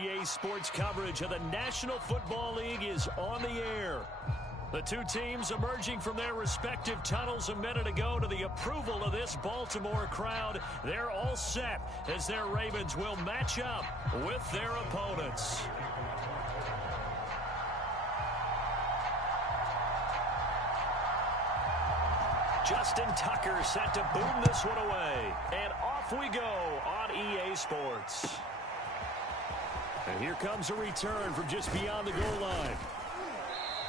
EA Sports coverage of the National Football League is on the air. The two teams emerging from their respective tunnels a minute ago to the approval of this Baltimore crowd. They're all set as their Ravens will match up with their opponents. Justin Tucker set to boom this one away. And off we go on EA Sports. And here comes a return from just beyond the goal line.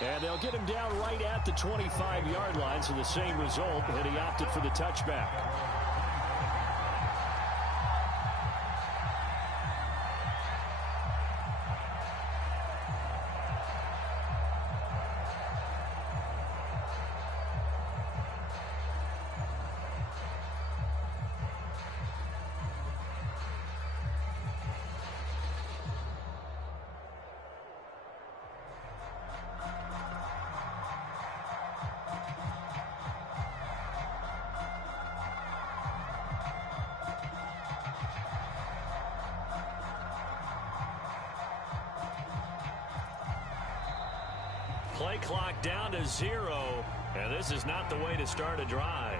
And they'll get him down right at the 25-yard line, so the same result, and he opted for the touchback. Play clock down to 0, and this is not the way to start a drive.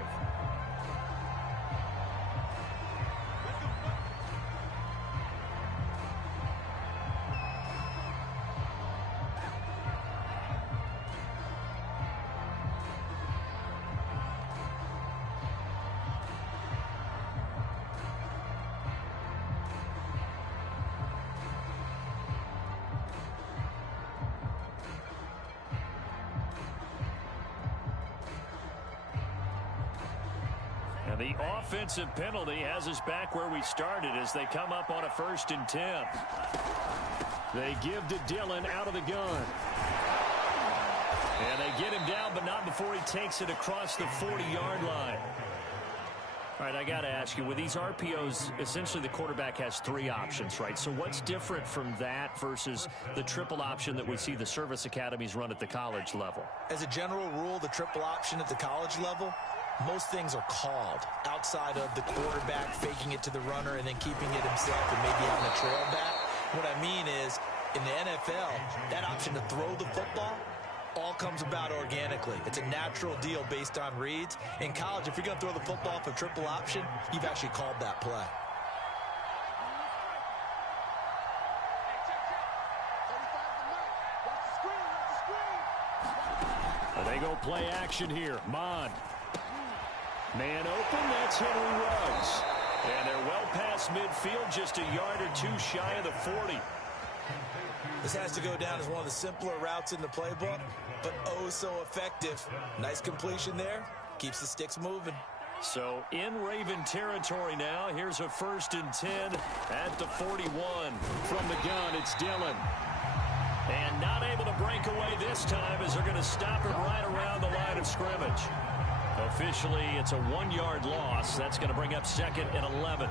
And the offensive penalty has us back where we started as they come up on a 1st and 10. They give to Dillon out of the gun. And they get him down, but not before he takes it across the 40-yard line. All right, I got to ask you, with these RPOs, essentially the quarterback has 3 options, right? So what's different from that versus the triple option that we see the service academies run at the college level? As a general rule, the triple option at the college level, most things are called outside of the quarterback faking it to the runner and then keeping it himself and maybe having a trail back. What I mean is, in the NFL, that option to throw the football all comes about organically. It's a natural deal based on reads. In college, if you're going to throw the football for triple option, you've actually called that play. They go play action here. Mon. Man open, that's Henry Ruggs. And they're well past midfield, just a yard or 2 shy of the 40. This has to go down as one of the simpler routes in the playbook, but oh so effective. Nice completion there. Keeps the sticks moving. So in Raven territory now. Here's a 1st and 10 at the 41. From the gun, it's Dillon. And not able to break away this time as they're going to stop him right around the line of scrimmage. Officially, it's a 1-yard loss. That's going to bring up 2nd and 11.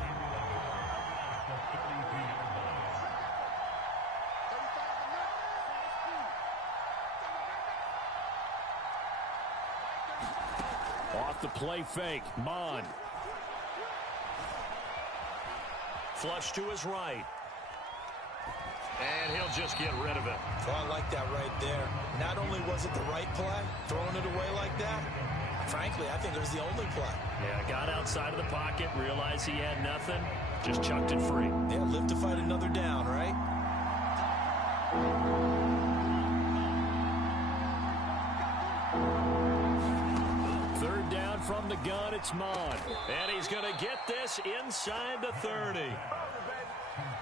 Off the play fake, Mon. Flush to his right. And he'll just get rid of it. Oh, I like that right there. Not only was it the right play, throwing it away like that, frankly, I think it was the only play. Yeah, got outside of the pocket, realized he had nothing, just chucked it free. Yeah, live to fight another down, right? Third down from the gun, it's Mon. And he's going to get this inside the 30.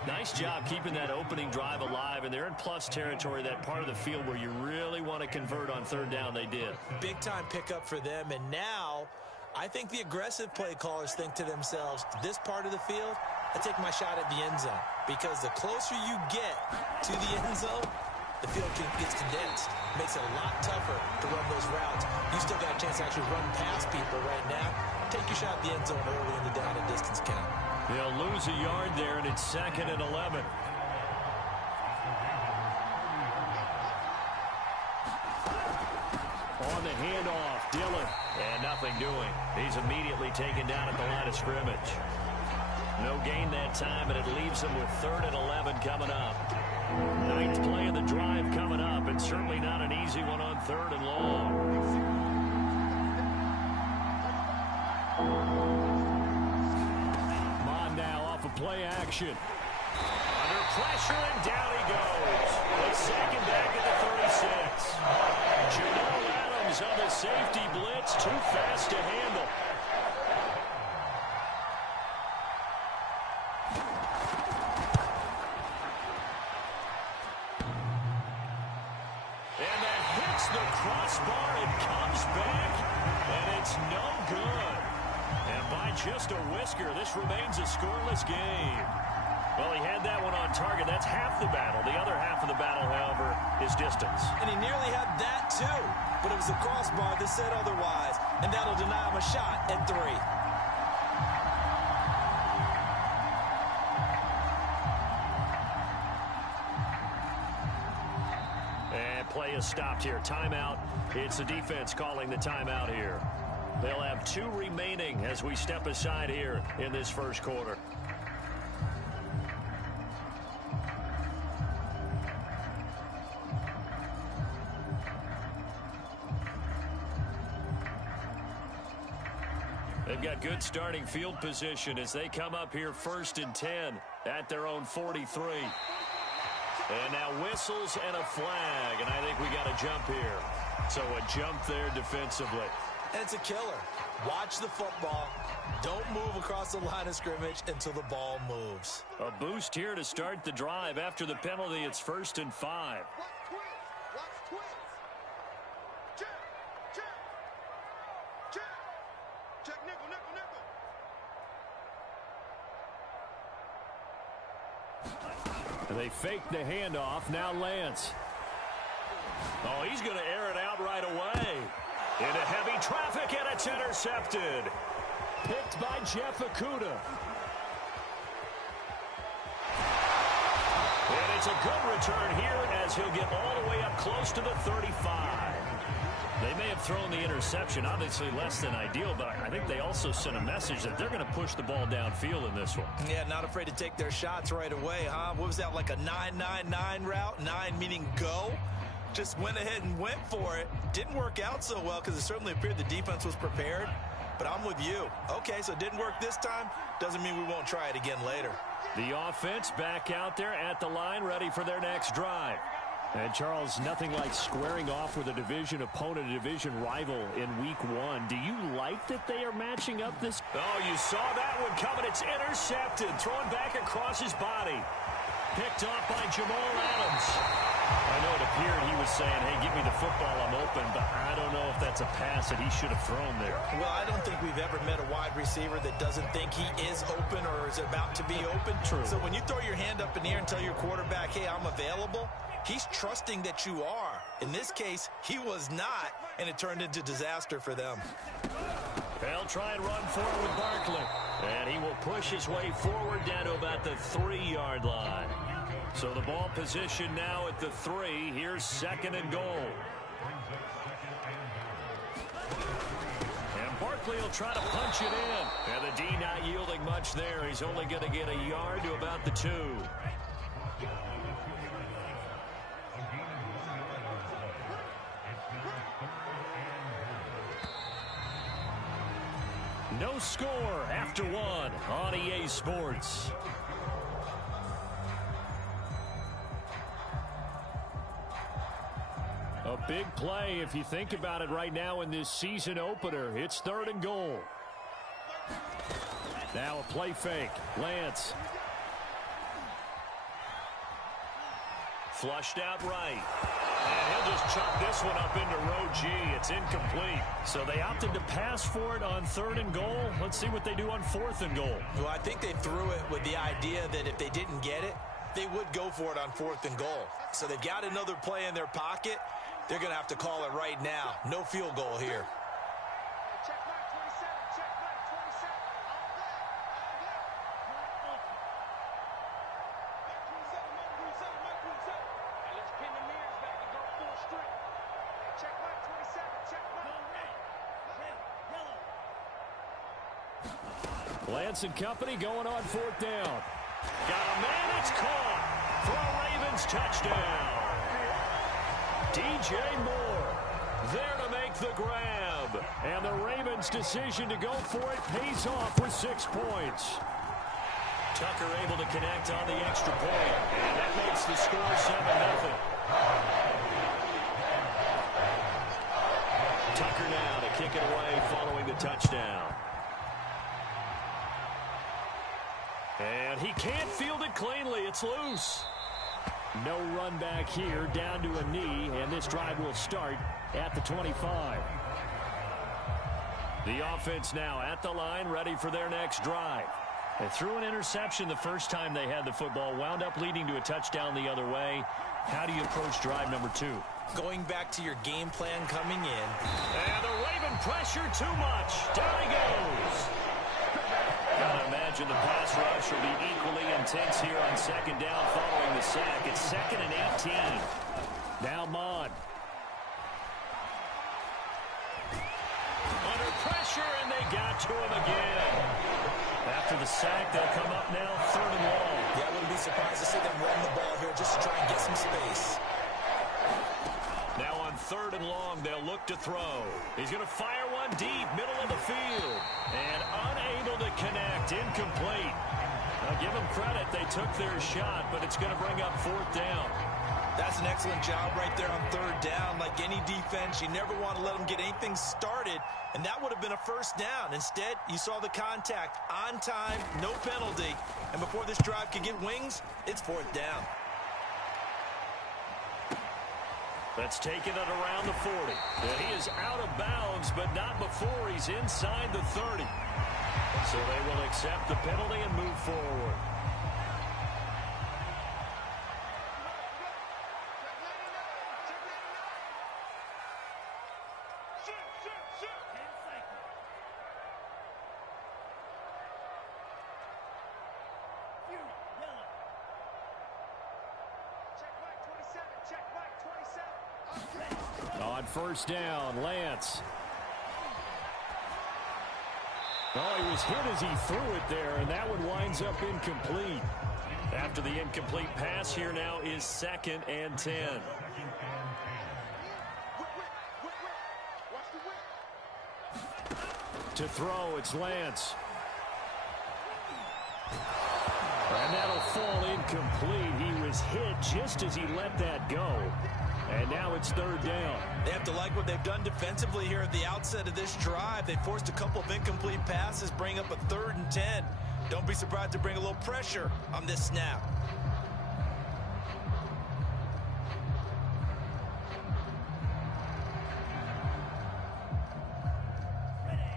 Nice job keeping that opening drive alive, and they're in plus territory, that part of the field where you really want to convert on 3rd down. They did. Big-time pickup for them, and now I think the aggressive play callers think to themselves, this part of the field, I take my shot at the end zone, because the closer you get to the end zone, the field gets condensed. Makes it a lot tougher to run those routes. You still got a chance to actually run past people right now. Take your shot at the end zone early in the down and distance count. They'll lose a yard there, and it's 2nd and 11. On the handoff, Dillon. And nothing doing. He's immediately taken down at the line of scrimmage. No gain that time, and it leaves them with 3rd and 11 coming up. 9th play of the drive coming up, and certainly not an easy one on 3rd and long. Mon now off of play action. Under pressure, and down he goes. A second back at the 36. Jamal Adams on the safety blitz, too fast to handle. And that hits the crossbar and comes back, and it's no good. And by just a whisker, this remains a scoreless game. Well, he had that one on target. That's half the battle. The other half of the battle, however, is distance. And he nearly had that, too. But it was the crossbar that said otherwise. And that'll deny him a shot at 3. And play is stopped here. Timeout. It's the defense calling the timeout here. They'll have 2 remaining as we step aside here in this first quarter. They've got good starting field position as they come up here 1st and 10 at their own 43. And now whistles and a flag, and I think we got a jump here. So a jump there defensively. And it's a killer. Watch the football. Don't move across the line of scrimmage until the ball moves. A boost here to start the drive. After the penalty, it's 1st and 5. They fake the handoff. Now Lance. Oh, he's going to air it out right away. Into heavy traffic, and it's intercepted. Picked by Jeff Okudah. And it's a good return here as he'll get all the way up close to the 35. They may have thrown the interception, obviously less than ideal, but I think they also sent a message that they're going to push the ball downfield in this one. Yeah, not afraid to take their shots right away, huh? What was that, like a 9-9-9 route? 9 meaning go? Just went ahead and went for it. Didn't work out so well because it certainly appeared the defense was prepared. But I'm with you. Okay, so it didn't work this time. Doesn't mean we won't try it again later. The offense back out there at the line, ready for their next drive. And, Charles, nothing like squaring off with a division opponent, a division rival in Week 1. Do you like that they are matching up this? Oh, you saw that one coming. It's intercepted. Thrown back across his body. Picked off by Jamal Adams. I know it appeared he was saying, hey, give me the football, I'm open, but I don't know if that's a pass that he should have thrown there. Well, I don't think we've ever met a wide receiver that doesn't think he is open or is about to be open. True. So when you throw your hand up in the air and tell your quarterback, hey, I'm available, he's trusting that you are. In this case, he was not, and it turned into disaster for them. They'll try and run forward with Barkley. And he will push his way forward down to about the 3-yard line. So the ball position now at the 3. Here's 2nd and goal. And Barkley will try to punch it in. And the D not yielding much there. He's only going to get a yard to about the 2. No score after 1 on EA Sports. A big play if you think about it right now in this season opener. It's 3rd and goal. Now a play fake. Lance. Flushed out right. And he'll just chuck this one up into row G. It's incomplete. So they opted to pass for it on 3rd and goal. Let's see what they do on 4th and goal. Well, I think they threw it with the idea that if they didn't get it, they would go for it on 4th and goal. So they've got another play in their pocket. They're going to have to call it right now. No field goal here. Lance and company going on fourth down. Got a man, it's caught for a Ravens touchdown. DJ Moore there to make the grab. And the Ravens' decision to go for it pays off with 6 points. Tucker able to connect on the extra point. And that makes the score 7-0. Tucker now to kick it away following the touchdown. And he can't field it cleanly. It's loose. No run back here, down to a knee, and this drive will start at the 25. The offense now at the line, ready for their next drive. They threw an interception the first time they had the football, wound up leading to a touchdown the other way. How do you approach drive number 2? Going back to your game plan coming in. And the Raven pressure too much. Down he goes. Gotta imagine the pass rush will be equally intense here on second down following the sack. It's 2nd and 18. Now Mon. Under pressure, and they got to him again. After the sack, they'll come up now 3rd and long. Yeah, I wouldn't be surprised to see them run the ball here just to try and get some space. Now on 3rd and long, they'll look to throw. He's going to fire one deep, middle of the field. And unable to connect, incomplete. Now give them credit, they took their shot, but it's going to bring up 4th down. That's an excellent job right there on 3rd down. Like any defense, you never want to let them get anything started, and that would have been a 1st down. Instead, you saw the contact on time, no penalty, and before this drive could get wings, it's 4th down. That's taken it around the 40. And he is out of bounds, but not before he's inside the 30. So they will accept the penalty and move forward. On 1st down, Lance. Oh, he was hit as he threw it there, and that one winds up incomplete. After the incomplete pass, here now is 2nd and 10. To throw, it's Lance. And that'll fall incomplete. He was hit just as he let that go. And now it's 3rd down. They have to like what they've done defensively here at the outset of this drive. They forced a couple of incomplete passes, bring up a 3rd and 10. Don't be surprised to bring a little pressure on this snap.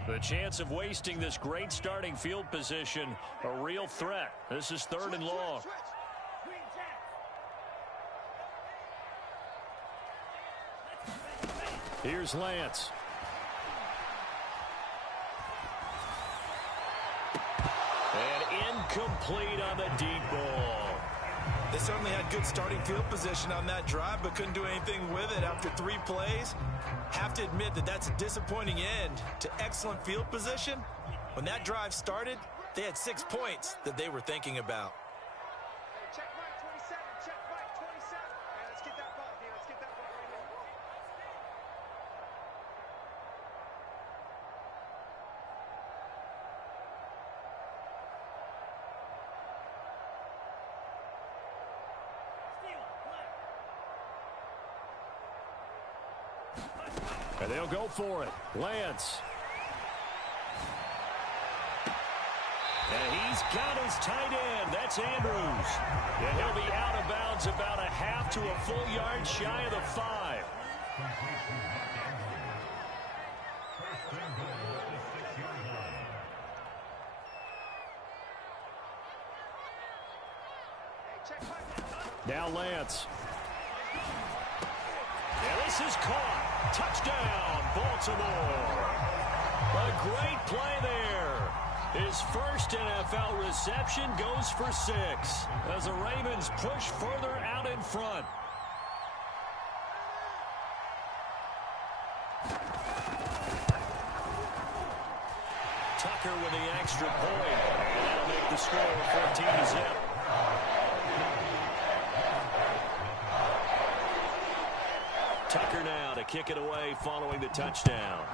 The chance of wasting this great starting field position, a real threat. This is 3rd and long. Here's Lance. And incomplete on the deep ball. They certainly had good starting field position on that drive, but couldn't do anything with it after 3 plays. Have to admit that that's a disappointing end to excellent field position. When that drive started, they had 6 points that they were thinking about. Check right 27, check right 27. Hey, let's get that ball here. Let's get that ball right here. And they'll go for it. Lance. And he's got his tight end. That's Andrews. And he'll be out of bounds about a half to a full yard shy of the 5. Now Lance. And this is caught. Touchdown, Baltimore. A great play there. His first NFL reception goes for 6 as the Ravens push further out in front. Tucker Tucker with the extra point. And that'll make the score 14-0. Tucker now to kick it away following the touchdown.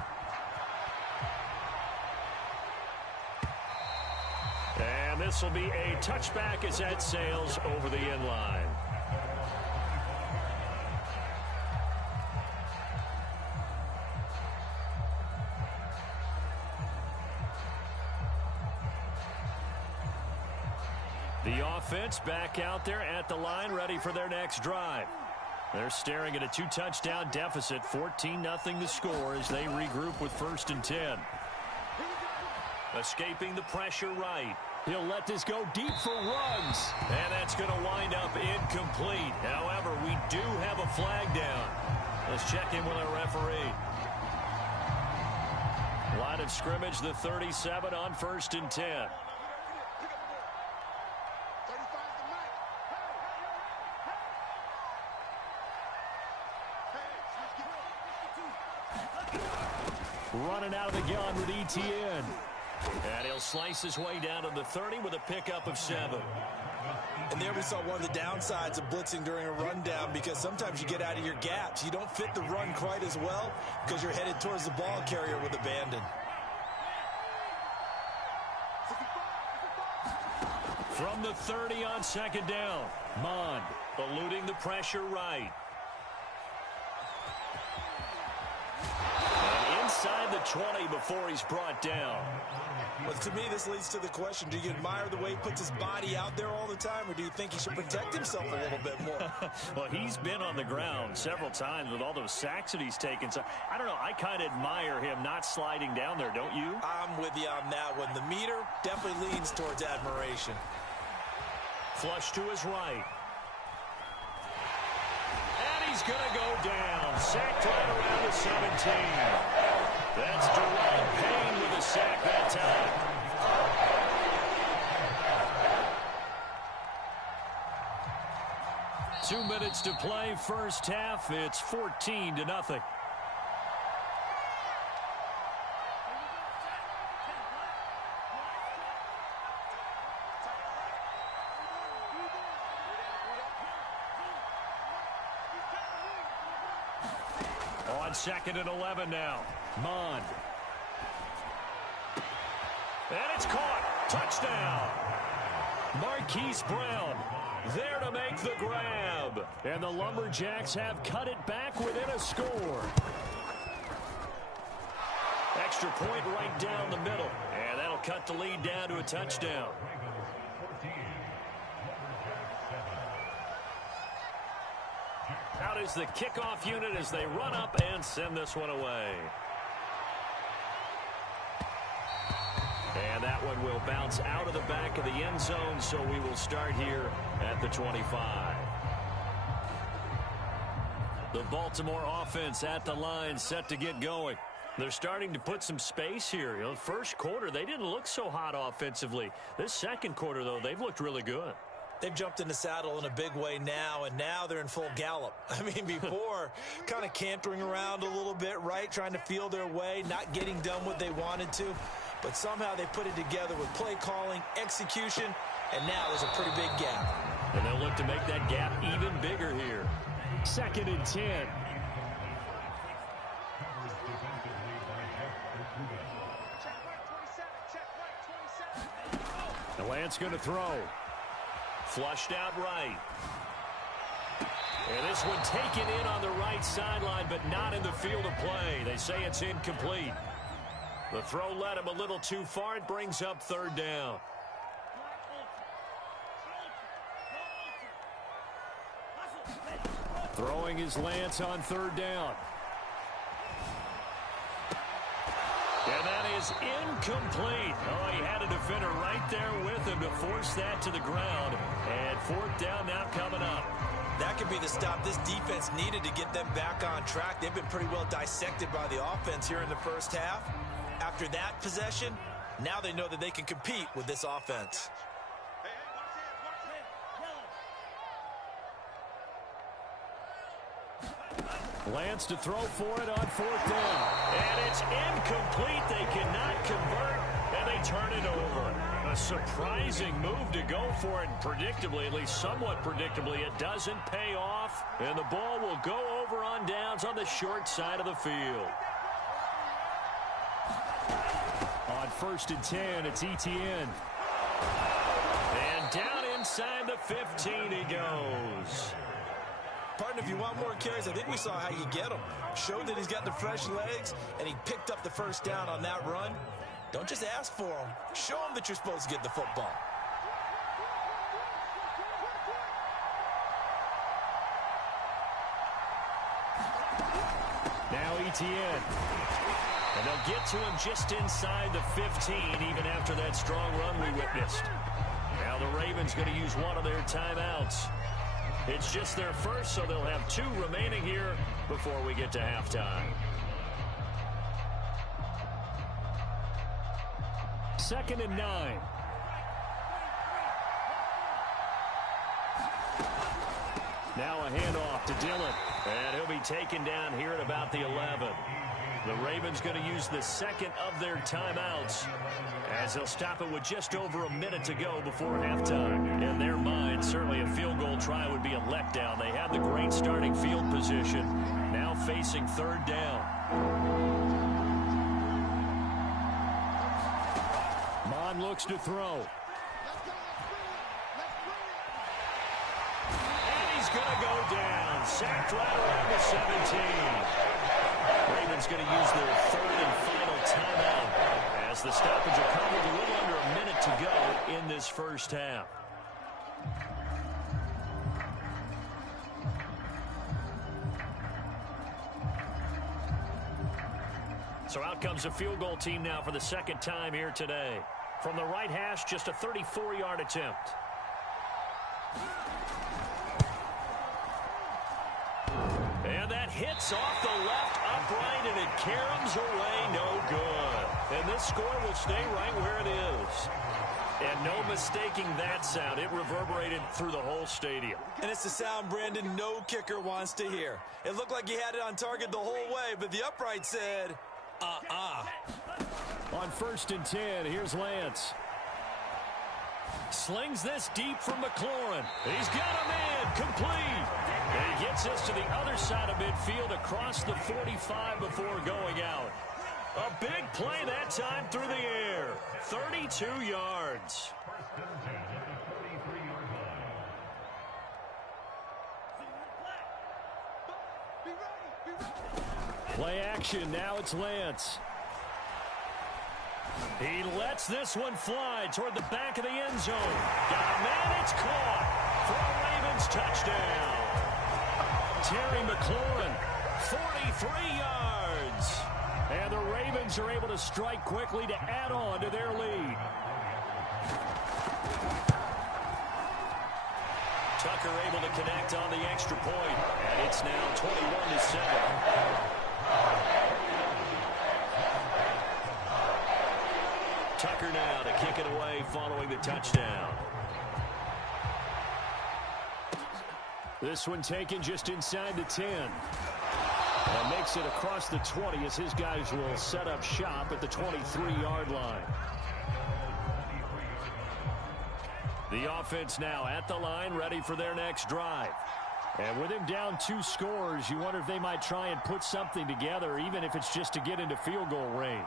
And this will be a touchback as that sails over the end line. The offense back out there at the line, ready for their next drive. They're staring at a 2-touchdown deficit, 14-0 the score as they regroup with 1st and 10. Escaping the pressure right. He'll let this go deep for runs. And that's going to wind up incomplete. However, we do have a flag down. Let's check in with our referee. Line of scrimmage, the 37 on 1st and 10. Running out of the gun with ETN. And he'll slice his way down to the 30 with a pickup of 7. And there we saw one of the downsides of blitzing during a rundown, because sometimes you get out of your gaps. You don't fit the run quite as well because you're headed towards the ball carrier with abandon. From the 30 on 2nd down. Mond eluding the pressure right. Inside the 20 before he's brought down. Well, to me, this leads to the question, do you admire the way he puts his body out there all the time, or do you think he should protect himself a little bit more? Well, he's been on the ground several times with all those sacks that he's taken. So, I don't know, I kind of admire him not sliding down there, don't you? I'm with you on that one. The meter definitely leans towards admiration. Flush to his right. And he's going to go down. Sacked right around the 17. That's Deron Payne with a sack that time. Two minutes to play, first half. It's 14-0. On 2nd and 11 now. Mond. And it's caught. Touchdown. Marquise Brown there to make the grab. And the Lumberjacks have cut it back within a score. Extra point right down the middle. And that'll cut the lead down to a touchdown. Out is the kickoff unit as they run up and send this one away. And that one will bounce out of the back of the end zone, so we will start here at the 25. The Baltimore offense at the line, set to get going. They're starting to put some space here. You know, first quarter, they didn't look so hot offensively. This second quarter, though, they've looked really good. They've jumped in the saddle in a big way now, and now they're in full gallop. I mean, before, kind of cantering around a little bit, right, trying to feel their way, not getting done what they wanted to. But somehow they put it together with play calling, execution, and now there's a pretty big gap. And they'll look to make that gap even bigger here. 2nd and 10. The Lance going to throw. Flushed out right. And this one taken in on the right sideline, but not in the field of play. They say it's incomplete. The throw led him a little too far. It brings up 3rd down. Throwing his Lance on 3rd down. And that is incomplete. Oh, he had a defender right there with him to force that to the ground. And 4th down now coming up. That could be the stop this defense needed to get them back on track. They've been pretty well dissected by the offense here in the first half. After that possession, now they know that they can compete with this offense. Lance to throw for it on 4th down. And it's incomplete. They cannot convert, and they turn it over. A surprising move to go for it. Predictably, at least somewhat predictably, it doesn't pay off. And the ball will go over on downs on the short side of the field. On 1st and 10, it's Etienne. And down inside the 15 he goes. Partner, if you want more carries, I think we saw how you get them. Showed that he's got the fresh legs, and he picked up the first down on that run. Don't just ask for them. Show them that you're supposed to get the football. Now Etienne. And they'll get to him just inside the 15, even after that strong run we witnessed. Now the Ravens going to use one of their timeouts. It's just their first, so they'll have 2 remaining here before we get to halftime. 2nd and 9. Now a handoff to Dillon. And he'll be taken down here at about the 11. The Ravens going to use the second of their timeouts as they'll stop it with just over a minute to go before halftime. In their mind, certainly a field goal try would be a letdown. They have the great starting field position, now facing 3rd down. Mon looks to throw. And he's going to go down. Sacked right around the 17. Ravens going to use their 3rd and final timeout as the stoppage occurred with a little under a minute to go in this first half. So out comes a field goal team now for the 2nd time here today. From the right hash, just a 34-yard attempt. And that hits off the left upright, and it caroms away no good. And this score will stay right where it is. And no mistaking that sound. It reverberated through the whole stadium. And it's the sound, Brandon, no kicker wants to hear. It looked like he had it on target the whole way, but the upright said, On 1st and 10, here's Lance. Slings this deep from McLaurin. He's got a man complete. And he gets this to the other side of midfield across the 45 before going out. A big play that time through the air. 32 yards. Play action. Now it's Lance. He lets this one fly toward the back of the end zone. Got a man, it's caught for a Ravens touchdown. Terry McLaurin, 43 yards. And the Ravens are able to strike quickly to add on to their lead. Tucker able to connect on the extra point. And it's now 21-7. Tucker now to kick it away following the touchdown. This one taken just inside the 10. And makes it across the 20 as his guys will set up shop at the 23-yard line. The offense now at the line, ready for their next drive. And with him down 2 scores, you wonder if they might try and put something together, even if it's just to get into field goal range.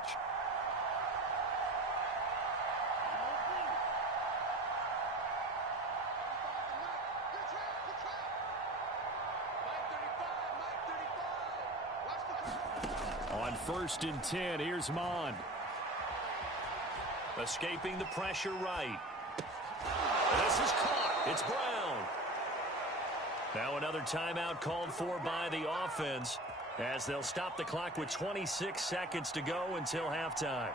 On 1st and 10, here's Mon. Escaping the pressure right. This is caught. It's Brown. Now another timeout called for by the offense as they'll stop the clock with 26 seconds to go until halftime.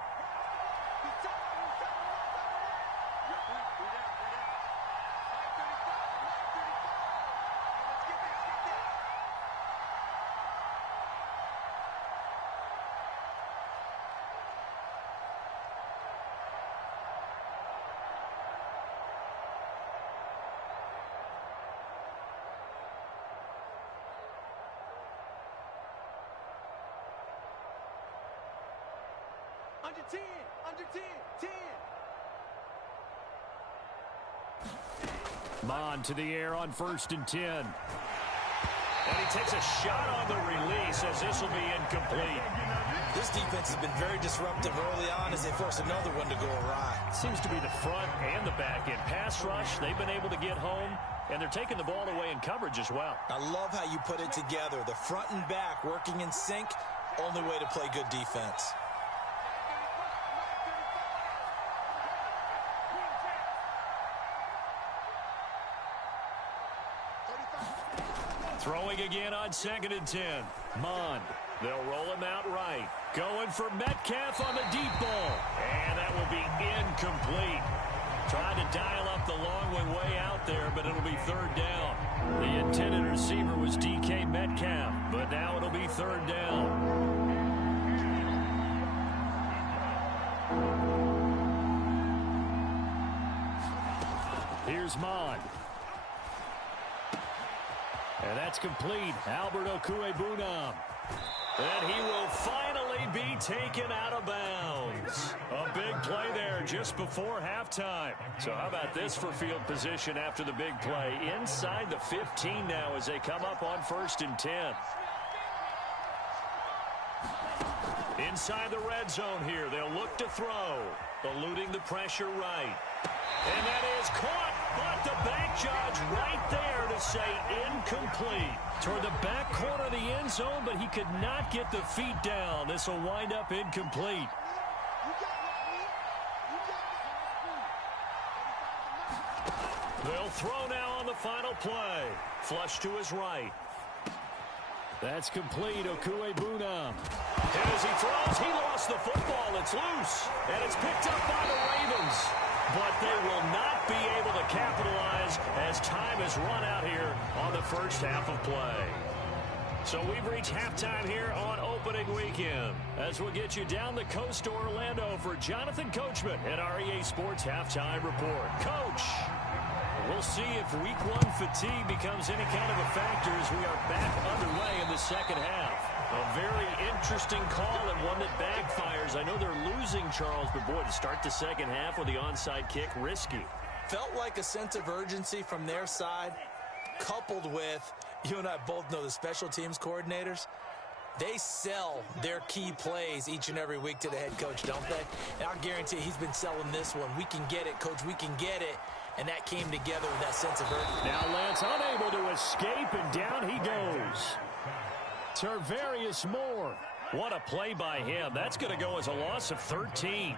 Under 10. Under 10. 10. Mon to the air on 1st and 10. And he takes a shot on the release as this will be incomplete. This defense has been very disruptive early on as they force another one to go awry. Seems to be the front and the back end. Pass rush, they've been able to get home, and they're taking the ball away in coverage as well. I love how you put it together. The front and back working in sync, only way to play good defense. Throwing again on 2nd and 10. Mond. They'll roll him out right. Going for Metcalf on the deep ball. And that will be incomplete. Trying to dial up the long one way out there, but it'll be 3rd down. The intended receiver was DK Metcalf, but now it'll be 3rd down. Here's Mond. And that's complete. Albert Okwuegbunam. And he will finally be taken out of bounds. A big play there just before halftime. So how about this for field position after the big play? Inside the 15 now as they come up on 1st and 10. Inside the red zone here. They'll look to throw. Eluding the pressure right. And that is caught, but the back judge right there to say incomplete. Toward the back corner of the end zone, but he could not get the feet down. This will wind up incomplete. They'll throw now on the final play. Flush to his right. That's complete. Okwuegbunam. And as he throws, he lost the football. It's loose, and it's picked up by the Ravens. But they will not be able to capitalize as time has run out here on the first half of play. So we've reached halftime here on opening weekend. As we'll get you down the coast to Orlando for Jonathan Coachman at our EA Sports Halftime Report. Coach, we'll see if week 1 fatigue becomes any kind of a factor as we are back underway in the second half. A very interesting call and one that backfires. I know they're losing, Charles, but boy, to start the second half with the onside kick, risky. Felt like a sense of urgency from their side, coupled with, you and I both know the special teams coordinators, they sell their key plays each and every week to the head coach, don't they? And I'll guarantee he's been selling this one. We can get it, coach, we can get it. And that came together with that sense of urgency. Now Lance unable to escape, and down he goes. Tarvarius Moore. What a play by him. That's going to go as a loss of 13.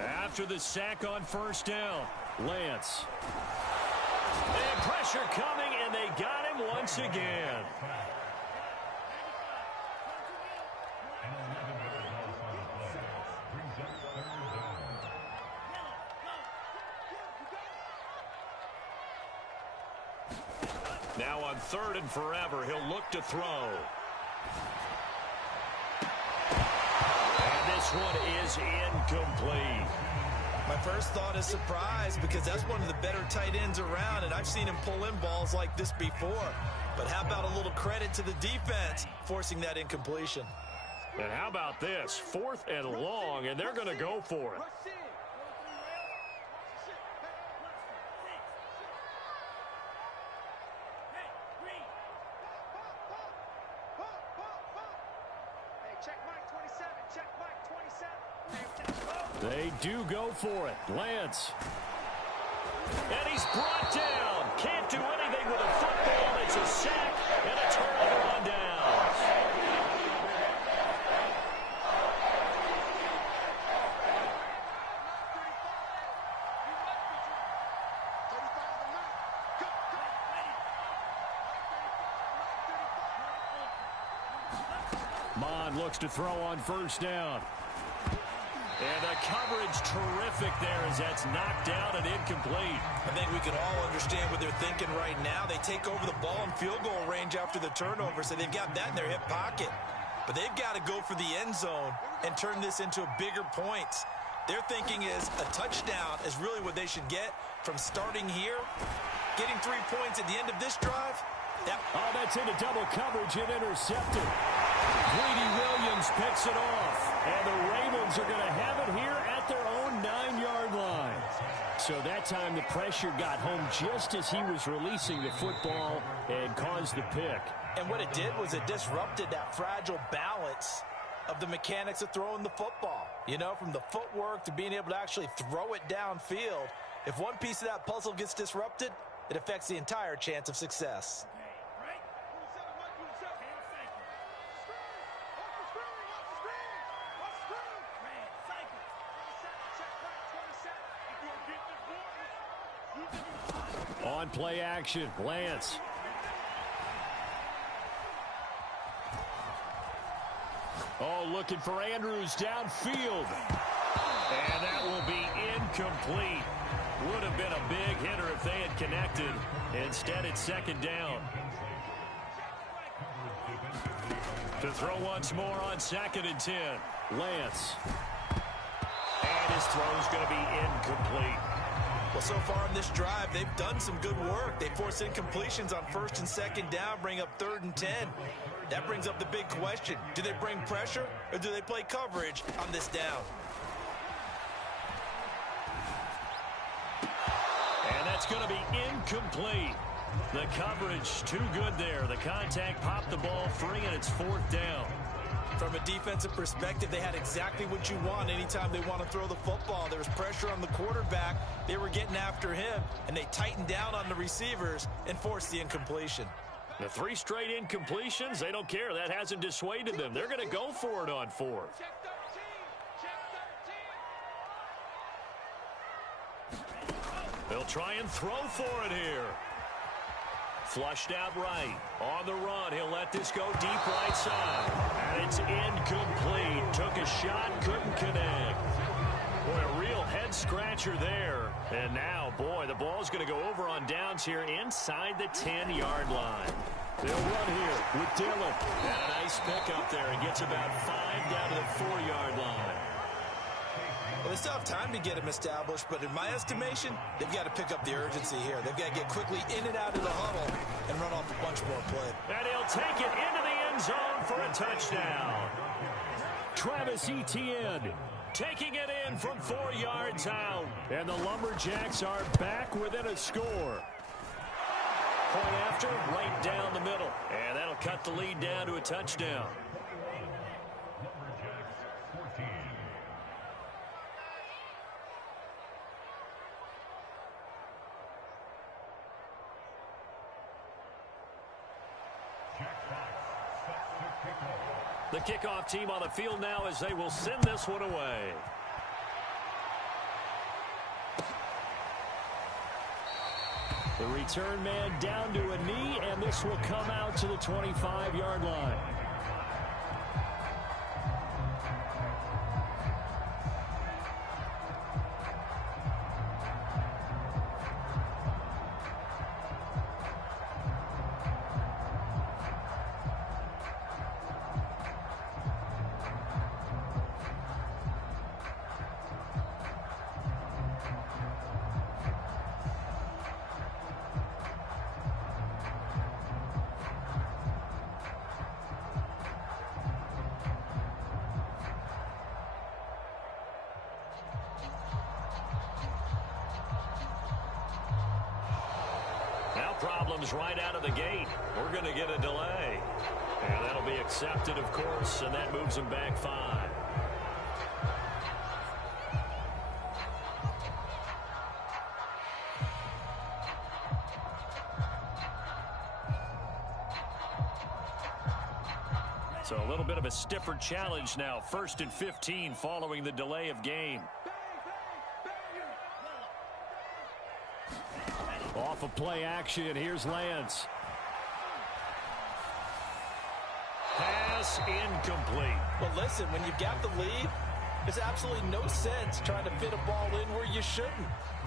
After the sack on 1st down, Lance. And pressure coming, and they got him once again. Now on 3rd and forever, he'll look to throw. And this one is incomplete. My first thought is surprise because that's one of the better tight ends around, and I've seen him pull in balls like this before. But how about a little credit to the defense forcing that incompletion? And how about this? 4th and long, and they're going to go for it. They do go for it. Lance. And he's brought down. Can't do anything with a football. It's a sack and a turnover on downs. Mond looks to throw on 1st down. And the coverage terrific there as that's knocked out and incomplete. I think we can all understand what they're thinking right now. They take over the ball in field goal range after the turnover, so they've got that in their hip pocket. But they've got to go for the end zone and turn this into bigger points. Their thinking is a touchdown is really what they should get. from starting here, getting 3 points at the end of this drive, that's into double coverage and intercepted. Greedy Williams picks it off. And the Ravens are going to have it here at their own 9-yard line. So that time the pressure got home just as he was releasing the football and caused the pick. And what it did was it disrupted that fragile balance of the mechanics of throwing the football. You know, from the footwork to being able to actually throw it downfield. If one piece of that puzzle gets disrupted, it affects the entire chance of success. On play action, Lance. Oh, looking for Andrews downfield. And that will be incomplete. Would have been a big hitter if they had connected. Instead, it's second down. To throw once more on 2nd and 10. Lance. And his throw's going to be incomplete. Well, so far in this drive, they've done some good work. They force incompletions on 1st and 2nd down, bring up 3rd and 10. That brings up the big question. Do they bring pressure or do they play coverage on this down? And that's going to be incomplete. The coverage too good there. The contact popped the ball free, and it's 4th down. From a defensive perspective, they had exactly what you want anytime they want to throw the football. There was pressure on the quarterback. They were getting after him, and they tightened down on the receivers and forced the incompletion. The 3 straight incompletions, they don't care. That hasn't dissuaded them. They're going to go for it on 4th. They'll try and throw for it here. Flushed out right. On the run, he'll let this go deep right side. And it's incomplete. Took a shot, couldn't connect. Boy, a real head-scratcher there. And now, boy, the ball's going to go over on downs here inside the 10-yard line. They'll run here with Dillon. And a nice pickup there. He gets about 5 down to the 4-yard line. Well, they still have time to get him established, but in my estimation, they've got to pick up the urgency here. They've got to get quickly in and out of the huddle and run off a bunch more play. And he'll take it into the end zone for a touchdown. Travis Etienne taking it in from 4 yards out. And the Lumberjacks are back within a score. Point after, right down the middle. And that'll cut the lead down to a touchdown. The kickoff team on the field now as they will send this one away. The return man down to a knee, and this will come out to the 25-yard line. Problems right out of the gate. We're going to get a delay. And that'll be accepted, of course, and that moves them back 5. So a little bit of a stiffer challenge now. 1st and 15 following the delay of game. Off of play action, here's Lance. Pass incomplete. Well, listen, when you've got the lead, there's absolutely no sense trying to fit a ball in where you shouldn't.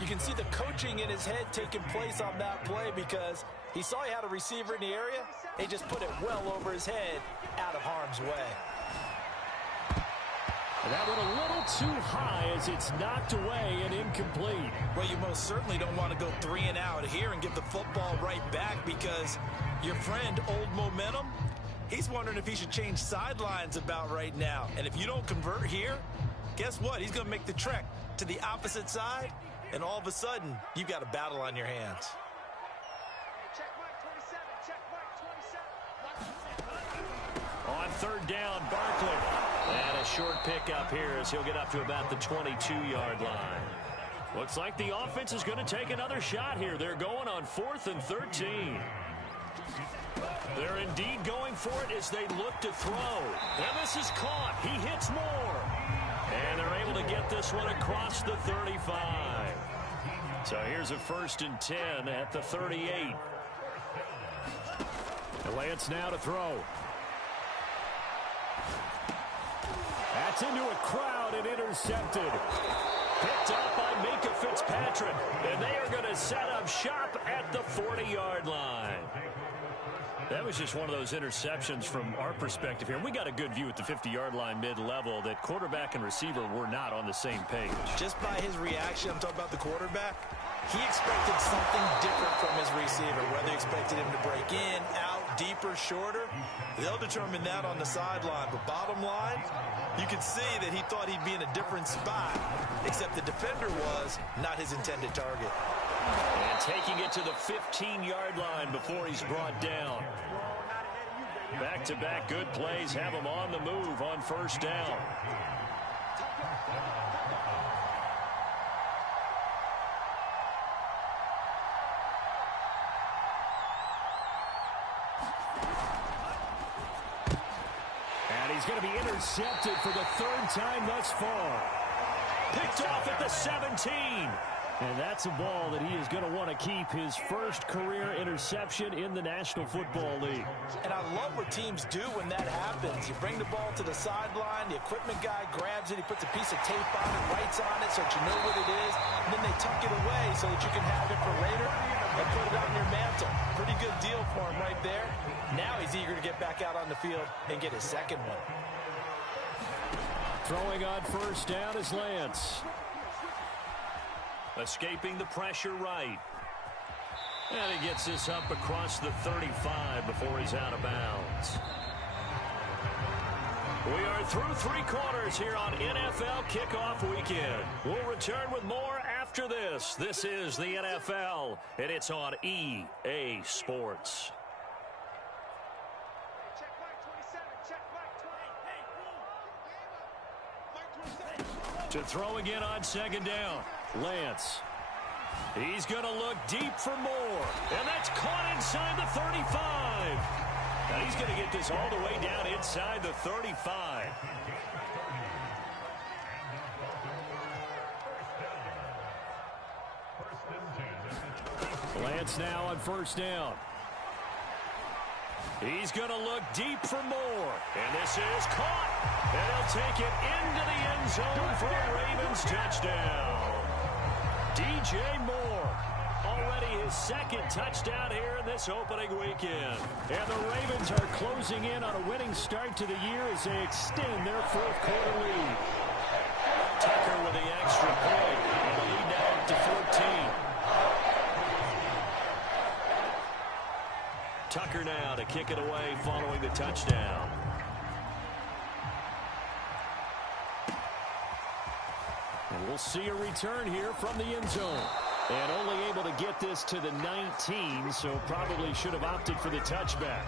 You can see the coaching in his head taking place on that play because he saw he had a receiver in the area. He just put it well over his head out of harm's way. And that went a little too high as it's knocked away and incomplete. Well, you most certainly don't want to go 3 and out here and give the football right back because your friend, Old Momentum, he's wondering if he should change sidelines about right now. And if you don't convert here, guess what? He's going to make the trek to the opposite side, and all of a sudden, you've got a battle on your hands. Check Mike 27, check Mike 27. On third down, Barkley. And a short pickup here as he'll get up to about the 22-yard line. Looks like the offense is going to take another shot here. They're going on 4th and 13. They're indeed going for it as they look to throw. And this is caught. He hits more. And they're able to get this one across the 35. So here's a 1st and 10 at the 38. Lance now to throw. That's into a crowd and intercepted. Picked up by Minka Fitzpatrick. And they are going to set up shop at the 40-yard line. That was just one of those interceptions from our perspective here. We got a good view at the 50-yard line mid-level that quarterback and receiver were not on the same page. Just by his reaction, I'm talking about the quarterback, he expected something different from his receiver, whether he expected him to break in, out, deeper, shorter. They'll determine that on the sideline. But bottom line, you can see that he thought he'd be in a different spot, except the defender was not his intended target. And taking it to the 15-yard line before he's brought down. Back-to-back good plays have him on the move on 1st down. And he's going to be intercepted for the 3rd time thus far. Picked off at the 17. And that's a ball that he is going to want to keep, his first career interception in the National Football League. And I love what teams do when that happens. You bring the ball to the sideline, the equipment guy grabs it, he puts a piece of tape on it, writes on it so that you know what it is, and then they tuck it away so that you can have it for later and put it on your mantle. Pretty good deal for him right there. Now he's eager to get back out on the field and get his second one. Throwing on 1st down is Lance. Escaping the pressure right. And he gets this up across the 35 before he's out of bounds. We are through 3 quarters here on NFL Kickoff Weekend. We'll return with more after this. This is the NFL, and it's on EA Sports. Check Mike 27, check Mike 20. Mike 27. To throw again on 2nd down. Lance. He's going to look deep for more. And that's caught inside the 35. Now he's going to get this all the way down inside the 35. Lance now on 1st down. He's going to look deep for more. And this is caught. And he'll take it into the end zone for a Ravens touchdown. DJ Moore, already his 2nd touchdown here in this opening weekend. And the Ravens are closing in on a winning start to the year as they extend their 4th quarter lead. Tucker with the extra point. And the lead now up to 14. Tucker now to kick it away following the touchdown. And we'll see a return here from the end zone. And only able to get this to the 19, so probably should have opted for the touchback.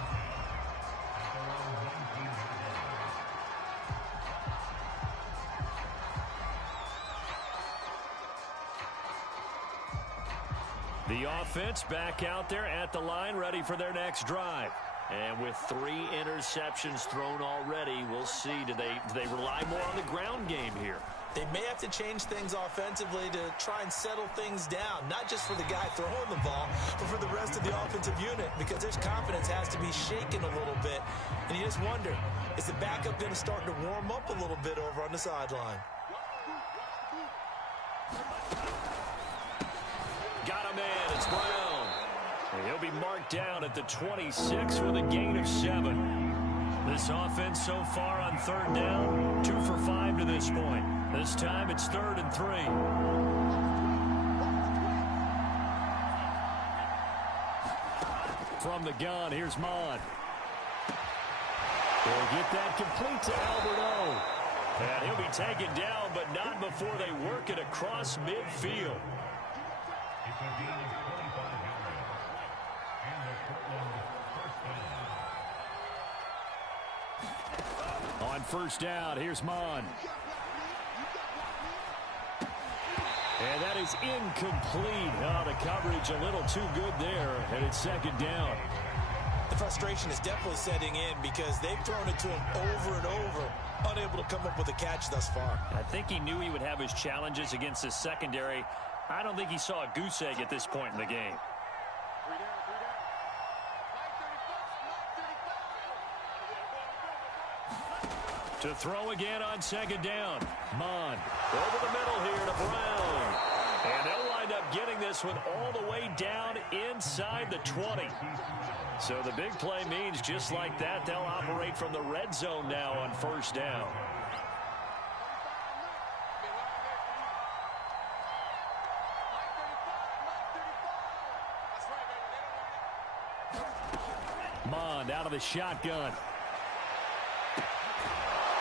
The offense back out there at the line, ready for their next drive. And with 3 interceptions thrown already, we'll see, do they rely more on the ground game here? They may have to change things offensively to try and settle things down, not just for the guy throwing the ball, but for the rest of the offensive unit, because their confidence has to be shaken a little bit. And you just wonder, is the backup going to start to warm up a little bit over on the sideline? Got a man, it's Brown. And he'll be marked down at the 26 with a gain of 7. This offense so far on third down, 2 for 5 to this point. This time it's 3rd and 3. From the gun, here's Mon. They'll get that complete to Alberto. And he'll be taken down, but not before they work it across midfield. On first down, here's Mon. And that is incomplete. Oh, the coverage a little too good there, and it's 2nd down. The frustration is definitely setting in because they've thrown it to him over and over, unable to come up with a catch thus far. I think he knew he would have his challenges against his secondary. I don't think he saw a goose egg at this point in the game. To throw again on 2nd down. Mon over the middle here to Brown. And they'll wind up getting this one all the way down inside the 20. So the big play means just like that, they'll operate from the red zone now on first down. Mond out of the shotgun.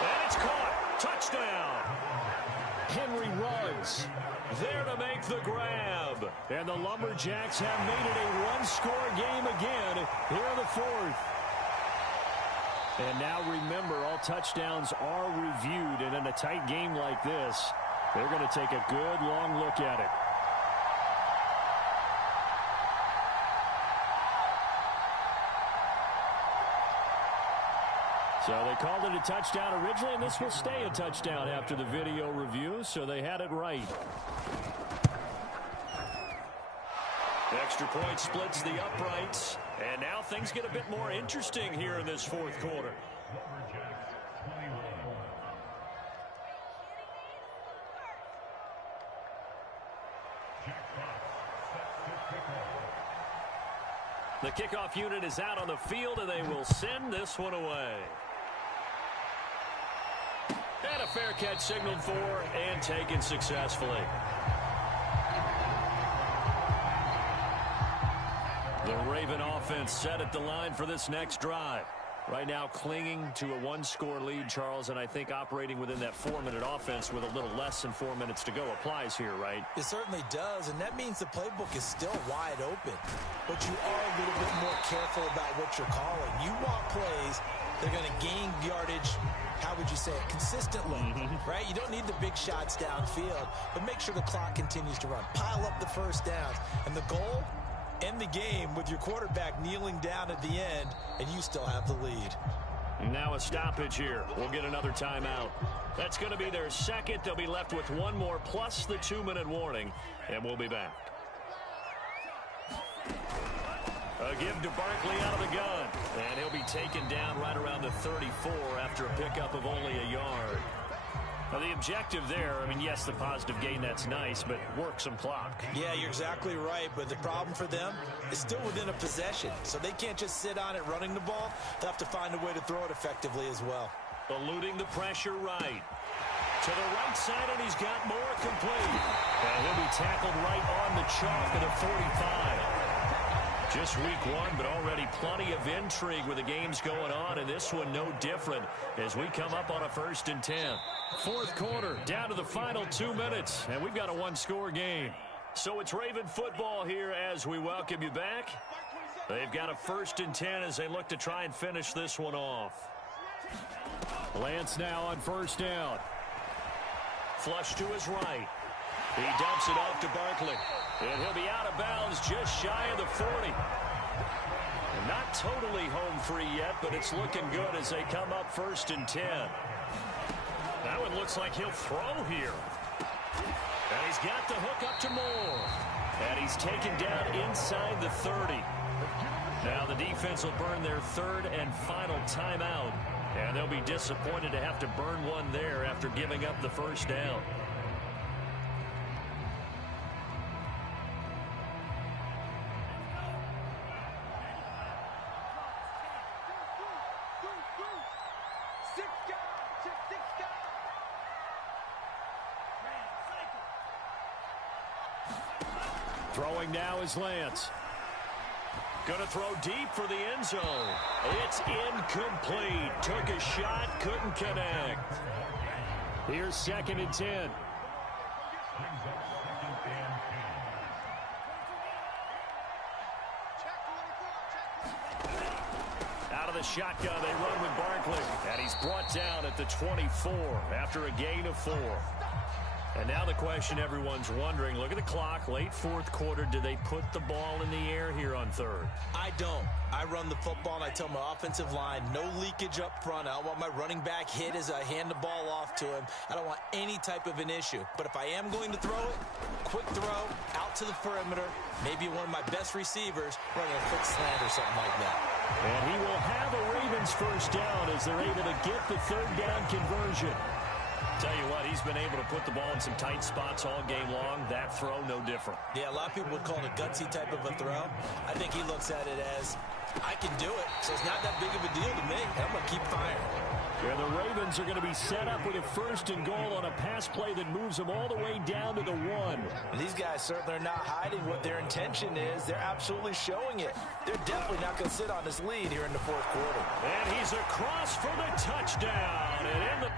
And it's caught. Touchdown. Henry Ruggs there to make the grab. And the Lumberjacks have made it a one-score game again here in the 4th. And now remember, all touchdowns are reviewed. And in a tight game like this, they're going to take a good long look at it. So they called it a touchdown originally, and this will stay a touchdown after the video review, so they had it right. Extra point splits the uprights, and now things get a bit more interesting here in this 4th quarter. The kickoff unit is out on the field, and they will send this one away. And a fair catch signaled for and taken successfully. The Raven offense set at the line for this next drive. Right now clinging to a one-score lead, Charles, and I think operating within that 4-minute offense with a little less than 4 minutes to go applies here, right? It certainly does, and that means the playbook is still wide open. But you are a little bit more careful about what you're calling. You want plays that are going to gain yardage, how would you say it, consistently, right? You don't need the big shots downfield, but make sure the clock continues to run. Pile up the first downs, and the goal, end the game with your quarterback kneeling down at the end, and you still have the lead. Now a stoppage here. We'll get another timeout. That's going to be their second. They'll be left with one more plus the 2-minute warning, and we'll be back. A give to Barkley out of the gun, and he'll be taken down right around the 34 after a pickup of only a yard. Now, the objective there, I mean, yes, the positive gain, that's nice, but work some clock. Yeah, you're exactly right, but the problem for them is still within a possession, so they can't just sit on it running the ball. They'll have to find a way to throw it effectively as well. Eluding the pressure right. To the right side, and he's got more complete. And he'll be tackled right on the chalk at the 45. Just week 1, but already plenty of intrigue with the games going on, and this one no different as we come up on a 1st and 10. 4th quarter, down to the final 2 minutes, and we've got a one-score game. So it's Raven football here as we welcome you back. They've got a 1st and 10 as they look to try and finish this one off. Lance now on 1st down. Flush to his right. He dumps it off to Barkley. And he'll be out of bounds just shy of the 40. And not totally home free yet, but it's looking good as they come up 1st and 10. That one looks like he'll throw here. And he's got the hook up to Moore. And he's taken down inside the 30. Now the defense will burn their 3rd and final timeout. And they'll be disappointed to have to burn one there after giving up the 1st down. Throwing now is Lance. Going to throw deep for the end zone. It's incomplete. Took a shot, couldn't connect. Here's 2nd and 10. Out of the shotgun, they run with Barkley. And he's brought down at the 24 after a gain of 4. And now the question everyone's wondering, look at the clock, late 4th quarter, do they put the ball in the air here on 3rd? I don't. I run the football, and I tell my offensive line, no leakage up front. I don't want my running back hit as I hand the ball off to him. I don't want any type of an issue. But if I am going to throw it, quick throw, out to the perimeter, maybe one of my best receivers running a quick slant or something like that. And he will have a Ravens first down as they're able to get the 3rd down conversion. Tell you what, he's been able to put the ball in some tight spots all game long. That throw, no different. Yeah, a lot of people would call it a gutsy type of a throw. I think he looks at it as, I can do it, so it's not that big of a deal to me. I'm going to keep firing. Yeah, the Ravens are going to be set up with a 1st and goal on a pass play that moves them all the way down to the 1. And these guys certainly are not hiding what their intention is. They're absolutely showing it. They're definitely not going to sit on this lead here in the 4th quarter. And he's across for the touchdown. And in the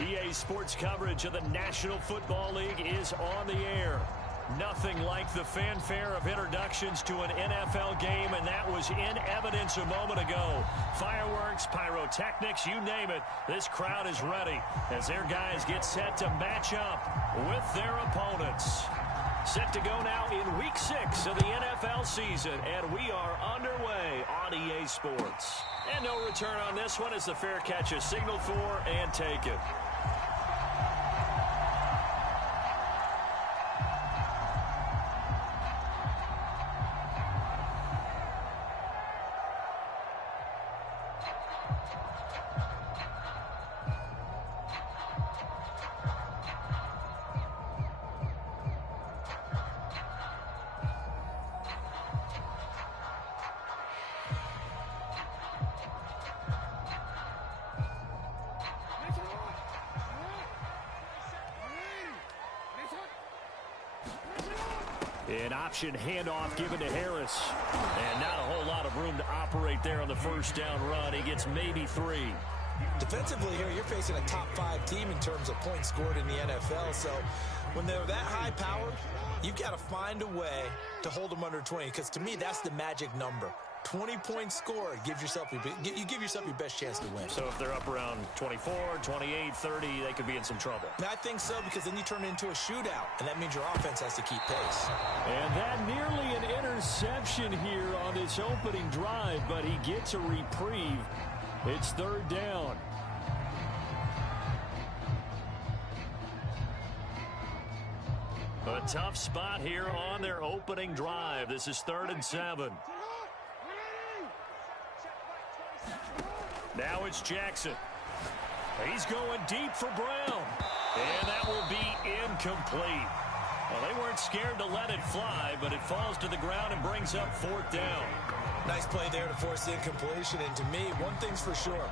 EA Sports coverage of the National Football League is on the air. Nothing like the fanfare of introductions to an NFL game, and that was in evidence a moment ago. Fireworks, pyrotechnics, you name it. This crowd is ready as their guys get set to match up with their opponents. Set to go now in Week 6 of the NFL season, and we are underway on EA Sports. And no return on this one as the fair catch is signaled for and taken. An option handoff given to Harris. And not a whole lot of room to operate there on the first down run. He gets maybe 3. Defensively here, you're facing a top 5 team in terms of points scored in the NFL. So when they're that high powered, you've got to find a way to hold them under 20. Because to me, that's the magic number. 20 points scored, you give yourself your best chance to win. So if they're up around 24, 28, 30, they could be in some trouble. And I think so, because then you turn it into a shootout, and that means your offense has to keep pace. And that nearly an interception here on this opening drive, but he gets a reprieve. It's third down. A tough spot here on their opening drive. This is 3rd and 7. Now it's Jackson. He's going deep for Brown. And that will be incomplete. Well, they weren't scared to let it fly, but it falls to the ground and brings up 4th down. Nice play there to force the incompletion. And to me, one thing's for sure.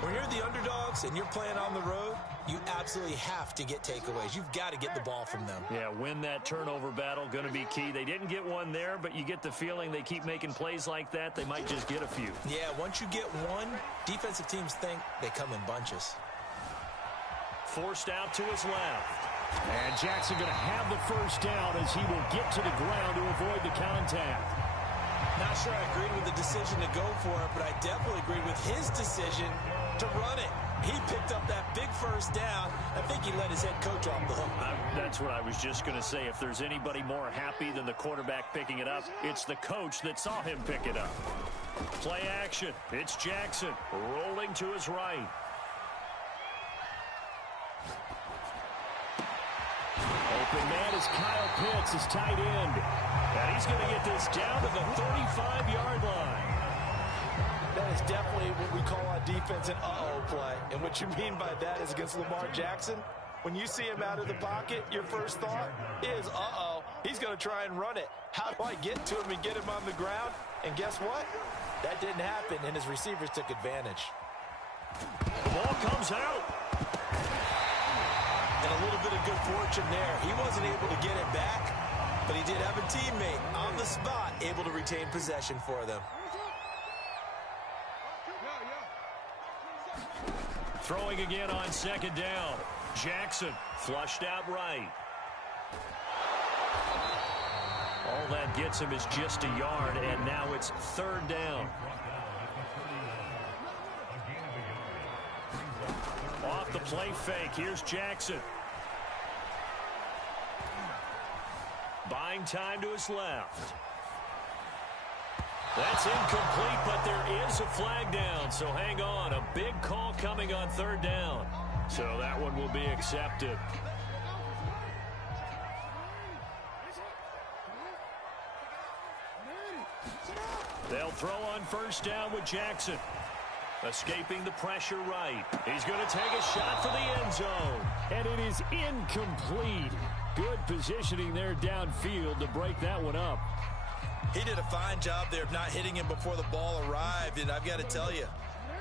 When you're the underdogs and you're playing on the road, you absolutely have to get takeaways. You've got to get the ball from them. Yeah, win that turnover battle, going to be key. They didn't get one there, but you get the feeling they keep making plays like that, they might just get a few. Yeah, once you get one, defensive teams think they come in bunches. Forced out to his left. And Jackson going to have the first down as he will get to the ground to avoid the contact. Not sure I agreed with the decision to go for it, but I definitely agreed with his decision to run it. He picked up that big first down. I think he let his head coach off the hook. That's what I was just going to say. If there's anybody more happy than the quarterback picking it up, it's the coach that saw him pick it up. Play action. It's Jackson rolling to his right. Open man is Kyle Pitts, his tight end. And he's going to get this down to the 35-yard line. That is definitely what we call on defense an uh-oh play. And what you mean by that is against Lamar Jackson, when you see him out of the pocket, your first thought is, uh-oh, he's going to try and run it. How do I get to him and get him on the ground? And guess what? That didn't happen, and his receivers took advantage. The ball comes out. And a little bit of good fortune there. He wasn't able to get it back, but he did have a teammate on the spot able to retain possession for them. Throwing again on 2nd down. Jackson flushed out right. All that gets him is just a yard, and now it's 3rd down. Off the play fake, here's Jackson. Buying time to his left. That's incomplete, but there is a flag down, so hang on. A big call coming on 3rd down. So that one will be accepted. They'll throw on 1st down with Jackson. Escaping the pressure right. He's going to take a shot for the end zone. And it is incomplete. Good positioning there downfield to break that one up. He did a fine job there of not hitting him before the ball arrived, and I've got to tell you,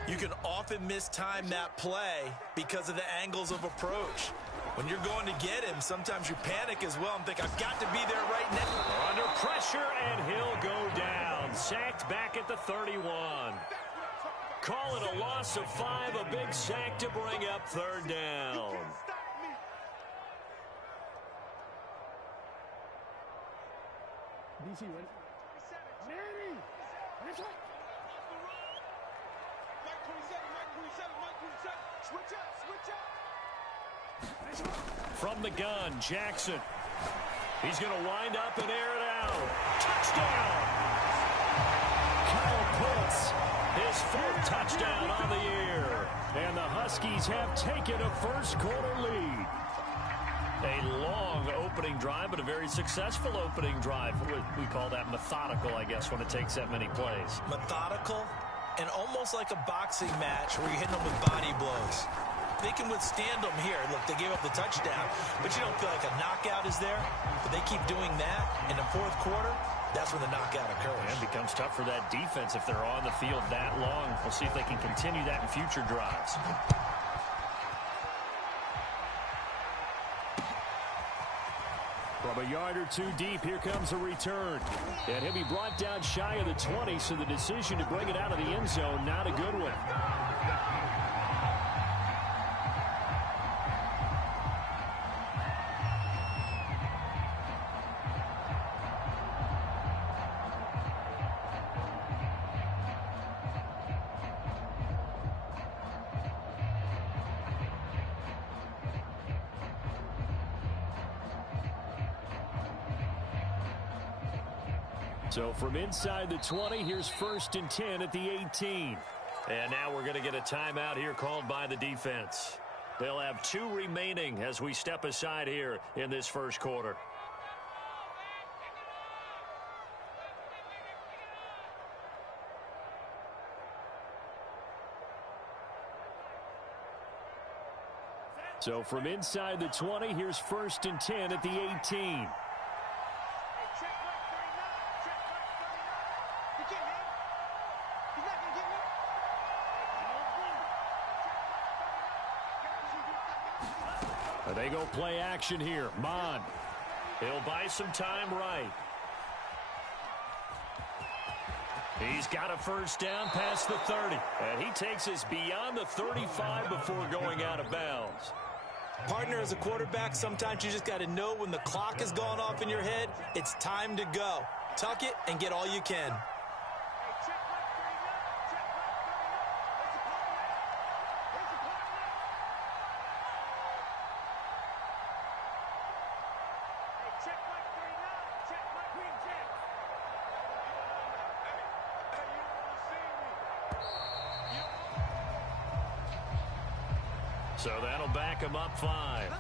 you can often mistime that play because of the angles of approach. When you're going to get him, sometimes you panic as well and think, I've got to be there right now. Under pressure, and he'll go down. Sacked back at the 31. Call it a loss of 5, a big sack to bring up third down. DC, ready? Manny! Mike 27, Mike 27. Switch up. From the gun, Jackson. He's going to wind up and air it out. Touchdown! Kyle Pitts, his 4th touchdown on the year. And the Huskies have taken a first-quarter lead. A long opening drive, but a very successful opening drive. We call that methodical, I guess, when it takes that many plays. Methodical and almost like a boxing match where you're hitting them with body blows. They can withstand them here. Look, they gave up the touchdown, but you don't feel like a knockout is there. But they keep doing that in the 4th quarter. That's when the knockout occurs. And it becomes tough for that defense if they're on the field that long. We'll see if they can continue that in future drives. From a yard or 2 deep, here comes a return. And he'll be brought down shy of the 20, so the decision to bring it out of the end zone, not a good one. So from inside the 20, here's 1st and 10 at the 18. And now we're going to get a timeout here called by the defense. They'll have 2 remaining as we step aside here in this first quarter. So from inside the 20, here's 1st and 10 at the 18. They go play action here. Mon. He'll buy some time right. He's got a first down past the 30. And he takes us beyond the 35 before going out of bounds. Partner, as a quarterback, sometimes you just got to know when the clock has gone off in your head, it's time to go. Tuck it and get all you can. So that'll back them up 5.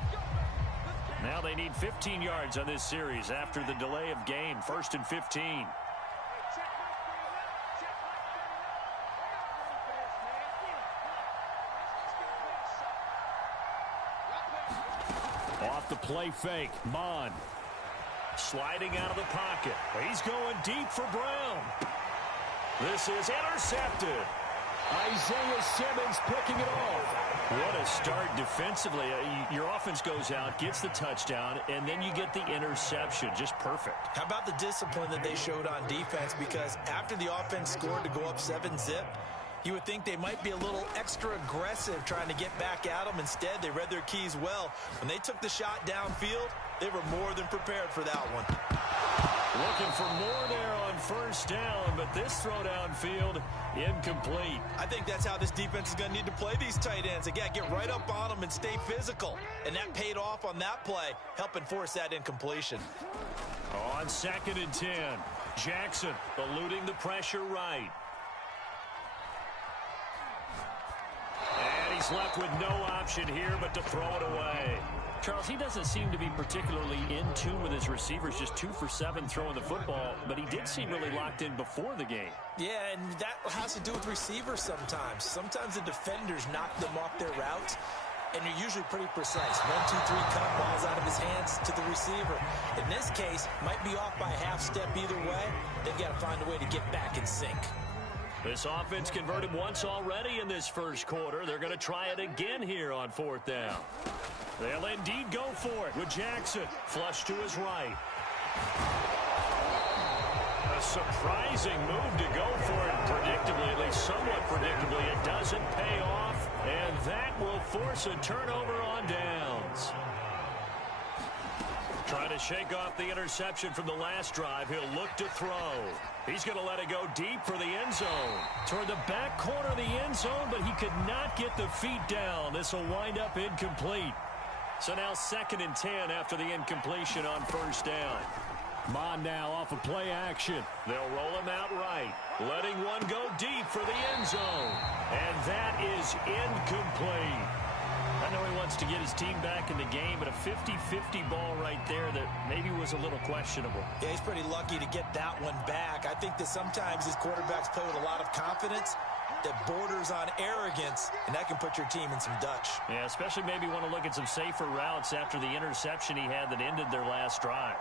Now they need 15 yards on this series after the delay of game. 1st and 15. Off the play fake. Mon. Sliding out of the pocket. He's going deep for Brown. This is intercepted. Isaiah Simmons picking it off. What a start defensively. Your offense goes out, gets the touchdown, and then you get the interception. Just perfect. How about the discipline that they showed on defense? Because after the offense scored to go up 7-zip, you would think they might be a little extra aggressive trying to get back at them. Instead, they read their keys well. When they took the shot downfield, they were more than prepared for that one. Looking for more there on first down, but this throw downfield, incomplete. I think that's how this defense is going to need to play these tight ends. Again, get right up on them and stay physical. And that paid off on that play, helping force that incompletion. On 2nd and 10, Jackson eluding the pressure right. And he's left with no option here but to throw it away. Charles, he doesn't seem to be particularly in tune with his receivers, just 2 for 7 throwing the football, but he did seem really locked in before the game. Yeah, and that has to do with receivers sometimes. Sometimes the defenders knock them off their routes, and you're usually pretty precise. 1, 2, 3, cut, balls out of his hands to the receiver. In this case, might be off by a half step either way. They've got to find a way to get back in sync. This offense converted once already in this first quarter. They're going to try it again here on 4th down. They'll indeed go for it with Jackson. Flush to his right. A surprising move to go for it predictably, at least somewhat predictably. It doesn't pay off, and that will force a turnover on downs. Trying to shake off the interception from the last drive. He'll look to throw. He's going to let it go deep for the end zone. Toward the back corner of the end zone, but he could not get the feet down. This will wind up incomplete. So now 2nd and 10 after the incompletion on first down. Mon now off of play action. They'll roll him out right, letting one go deep for the end zone. And that is incomplete. I know he wants to get his team back in the game, but a 50-50 ball right there that maybe was a little questionable. Yeah, he's pretty lucky to get that one back. I think that sometimes his quarterbacks play with a lot of confidence that borders on arrogance, and that can put your team in some Dutch. Yeah, especially maybe want to look at some safer routes after the interception he had that ended their last drive.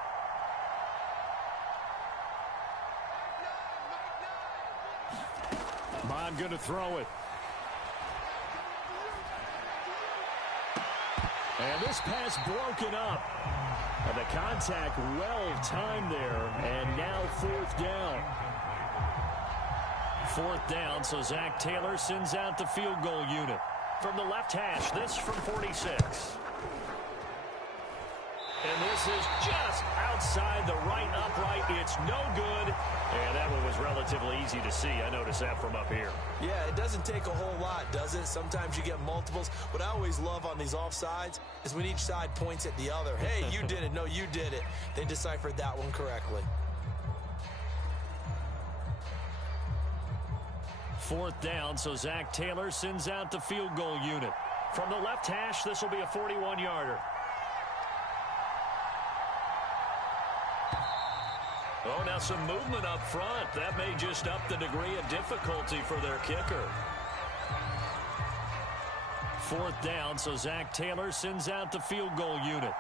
Mon going to throw it. And this pass broken up. And the contact well timed there. And now 4th down. 4th down, so Zach Taylor sends out the field goal unit. From the left hash, this from 46. And this is just outside the right upright. It's no good. And that one was relatively easy to see. I noticed that from up here. Yeah, it doesn't take a whole lot, does it? Sometimes you get multiples. What I always love on these offsides is when each side points at the other. Hey, you did it. No, you did it. They deciphered that one correctly. 4th down, so Zach Taylor sends out the field goal unit. From the left hash, this will be a 41-yarder. Oh, now some movement up front. That may just up the degree of difficulty for their kicker. 4th down, so Zach Taylor sends out the field goal unit.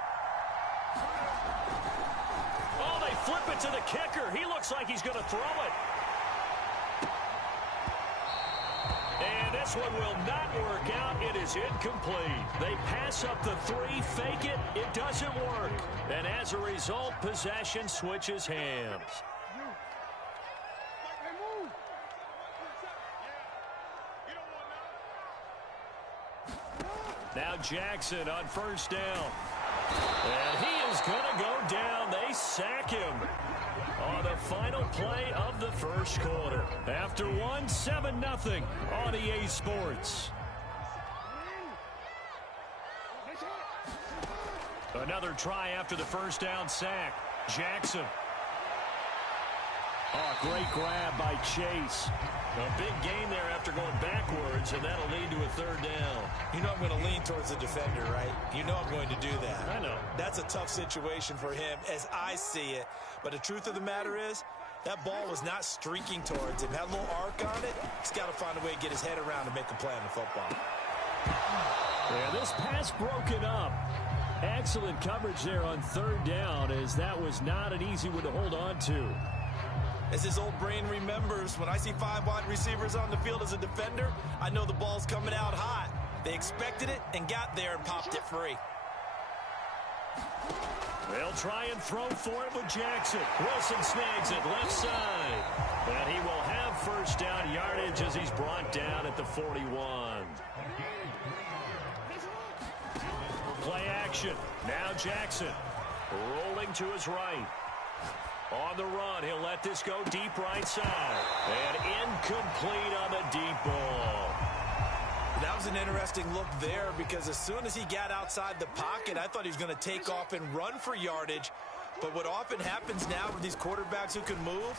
Oh, they flip it to the kicker. He looks like he's going to throw it. And this one will not work out. It is incomplete. They pass up the 3, fake it. It doesn't work. And as a result, possession switches hands. Now Jackson on first down. And he is going to go down. They sack him on the final play of the first quarter. After 7-0 on EA Sports. Another try after the first down sack. Jackson. Oh, great grab by Chase. A big gain there after going backwards, and that'll lead to a 3rd down. You know I'm going to lean towards the defender, right? You know I'm going to do that. I know. That's a tough situation for him as I see it. But the truth of the matter is, that ball was not streaking towards him. Had a little arc on it. He's got to find a way to get his head around and make a play on the football. Yeah, this pass broken up. Excellent coverage there on 3rd down, as that was not an easy one to hold on to. As his old brain remembers, when I see 5 wide receivers on the field as a defender, I know the ball's coming out hot. They expected it and got there and popped it free. They'll try and throw for it with Jackson. Wilson snags it left side. And he will have first down yardage as he's brought down at the 41. Play action. Now Jackson rolling to his right. On the run, he'll let this go deep right side. And incomplete on the deep ball. That was an interesting look there because as soon as he got outside the pocket, I thought he was going to take off and run for yardage. But what often happens now with these quarterbacks who can move,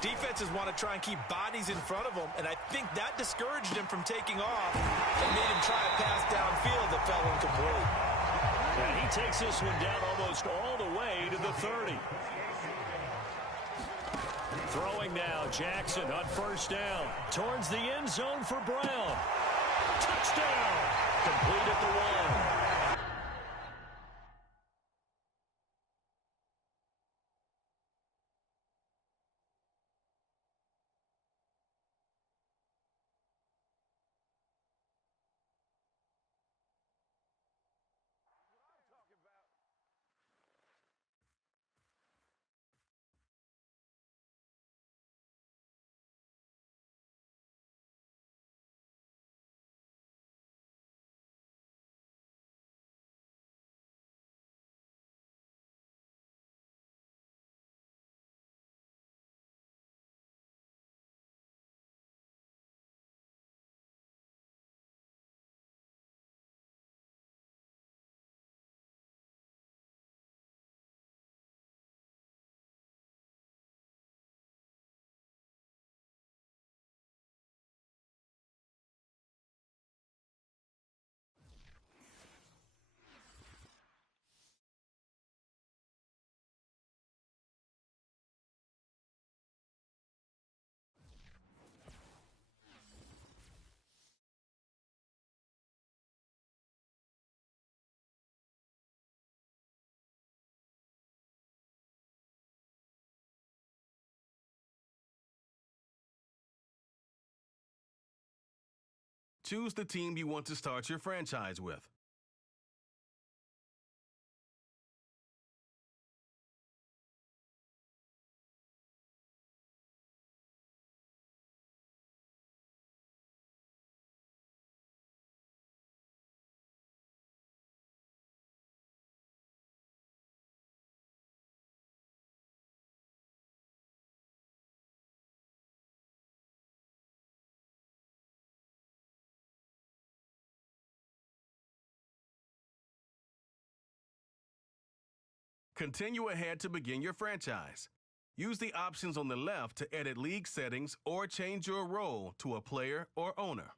defenses want to try and keep bodies in front of them, and I think that discouraged him from taking off and made him try a pass downfield that fell incomplete. And he takes this one down almost all the way to the 30. Throwing now, Jackson on first down. Towards the end zone for Brown. Touchdown! Complete at the 1. Choose the team you want to start your franchise with. Continue ahead to begin your franchise. Use the options on the left to edit league settings or change your role to a player or owner.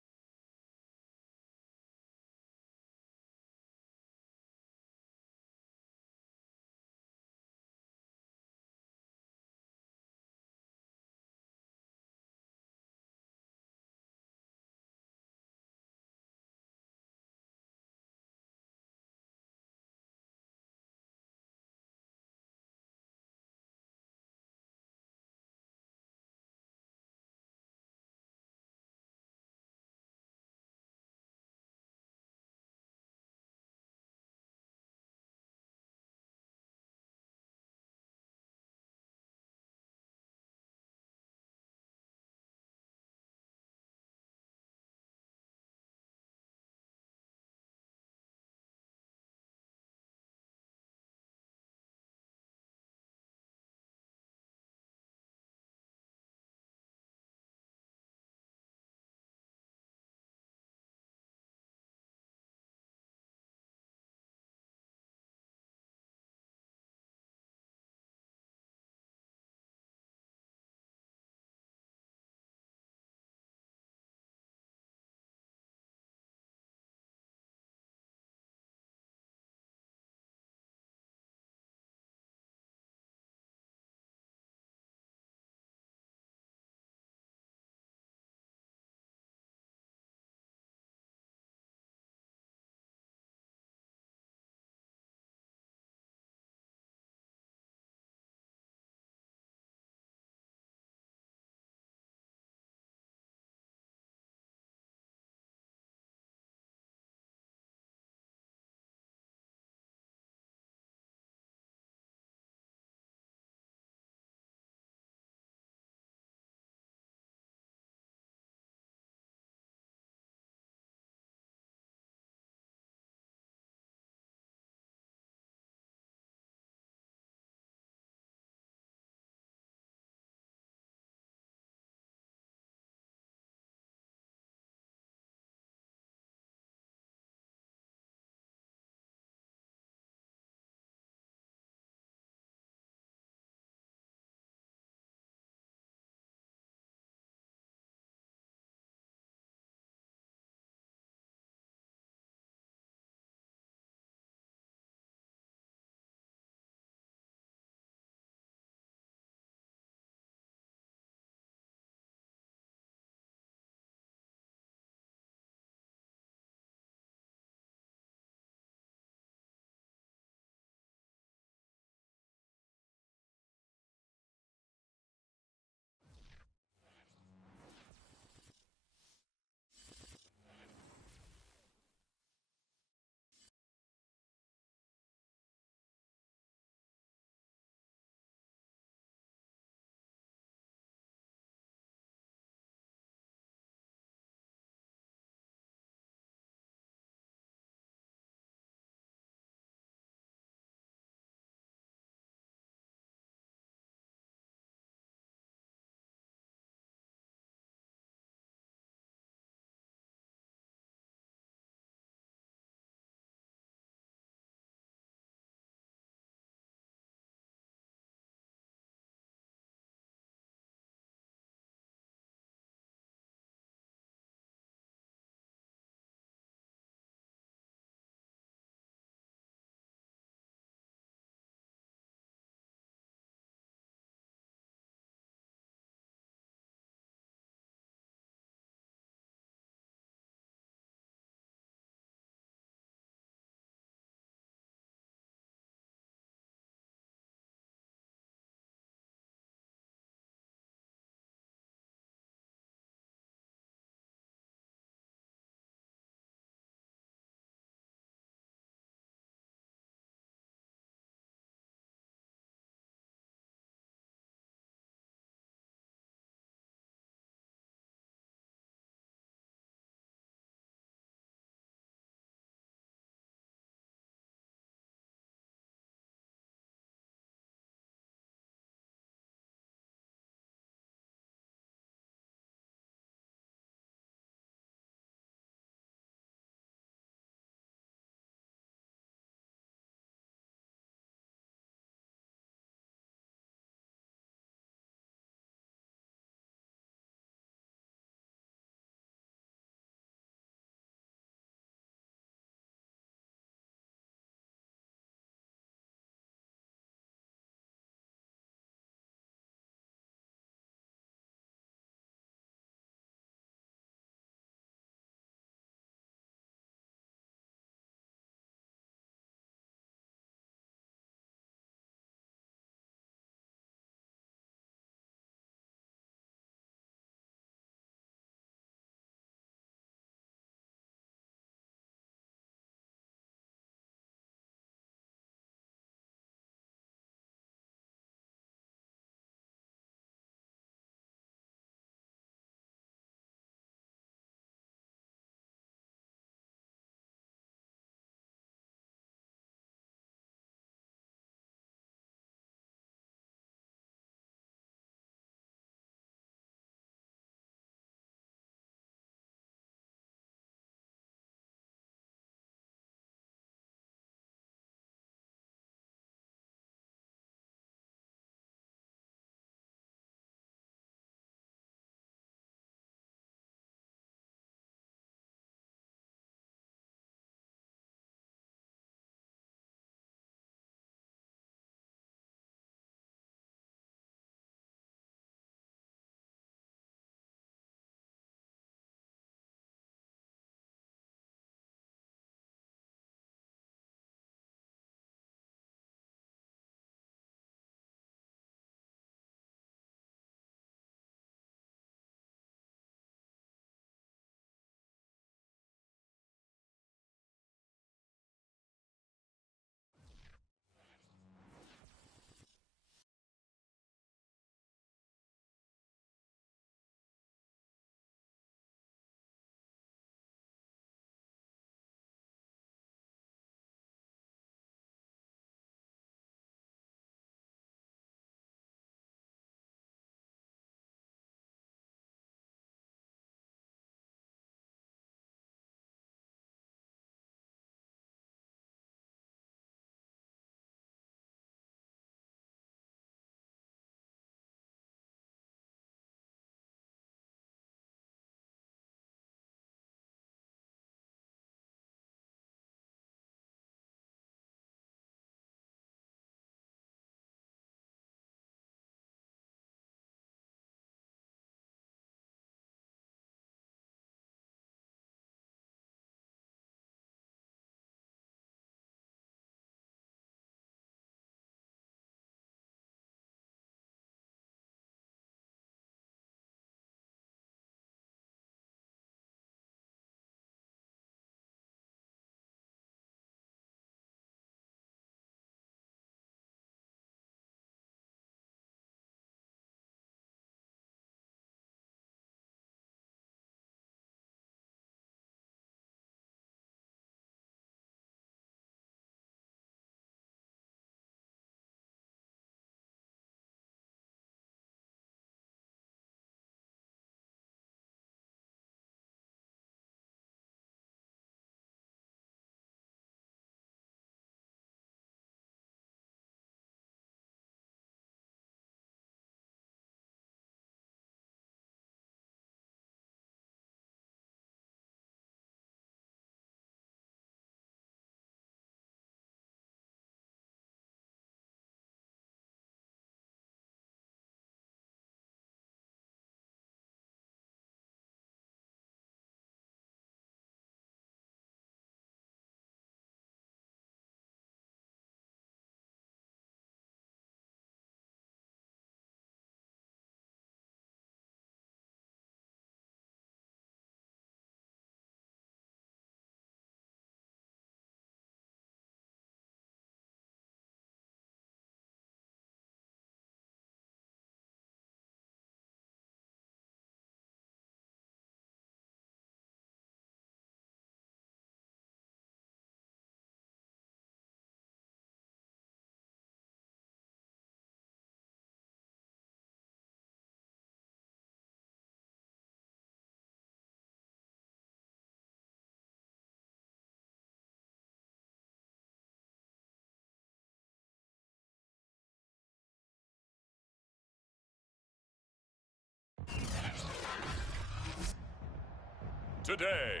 today.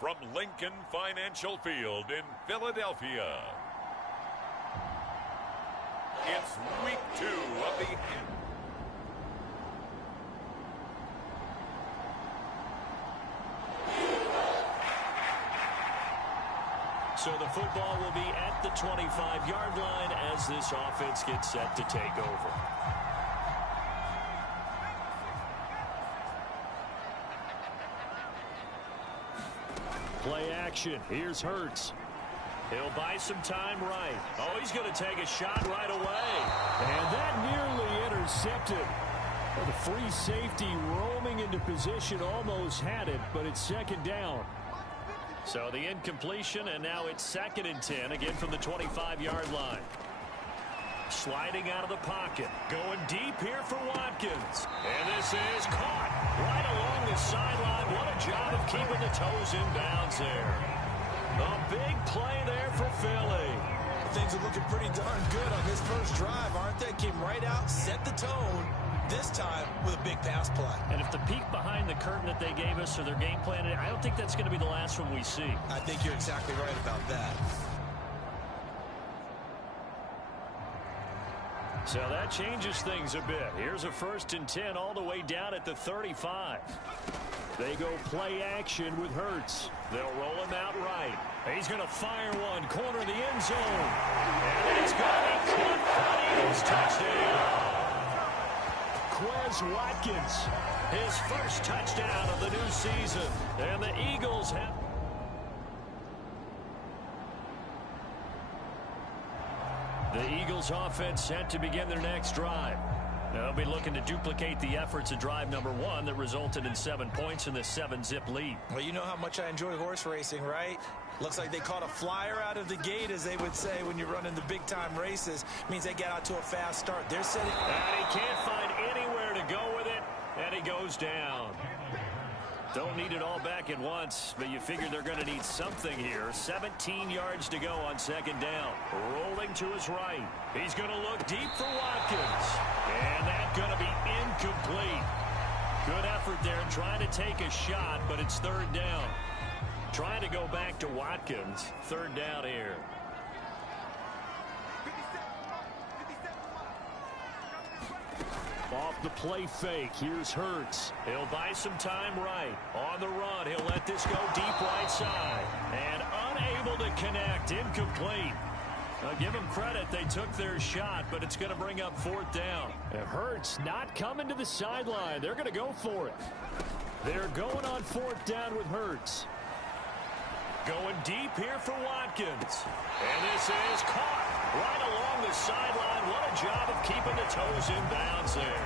From Lincoln Financial Field in Philadelphia, it's week 2 of the... So the football will be at the 25-yard line as this offense gets set to take over. Play action. Here's Hurts. He'll buy some time right. Oh, he's going to take a shot right away. And that nearly intercepted. Well, the free safety roaming into position almost had it, but it's second down. So the incompletion, and now it's 2nd and 10, again from the 25-yard line. Sliding out of the pocket. Going deep here for Watkins. And this is caught right along the sideline. What a job of keeping the toes in bounds there. A big play there for Philly. Things are looking pretty darn good on this first drive, aren't they? Came right out, set the tone, this time with a big pass play. And if the peek behind the curtain that they gave us or their game plan, I don't think that's going to be the last one we see. I think you're exactly right about that. So that changes things a bit. Here's a 1st and 10 all the way down at the 35. They go play action with Hurts. They'll roll him out right. He's going to fire one, corner of the end zone. And it's going to be caught for the Eagles touchdown. Quez Watkins, his first touchdown of the new season. And the Eagles have... The Eagles offense set to begin their next drive. They'll be looking to duplicate the efforts of drive number 1 that resulted in 7 points in the 7-zip lead. Well, you know how much I enjoy horse racing, right? Looks like they caught a flyer out of the gate, as they would say when you're running the big-time races. Means they get out to a fast start. They're setting... And he can't find anywhere to go with it, and he goes down. Don't need it all back at once, but you figure they're going to need something here. 17 yards to go on 2nd down. Rolling to his right. He's going to look deep for Watkins. And that's going to be incomplete. Good effort there trying to take a shot, but it's 3rd down. Trying to go back to Watkins. 3rd down here. Off the play fake, here's Hurts. He'll buy some time right. On the run, he'll let this go deep right side. And unable to connect, incomplete. Now give them credit, they took their shot, but it's going to bring up 4th down. And Hurts not coming to the sideline. They're going to go for it. They're going on 4th down with Hurts. Going deep here for Watkins. And this is caught right along the sideline. What a job of keeping the toes in bounds there.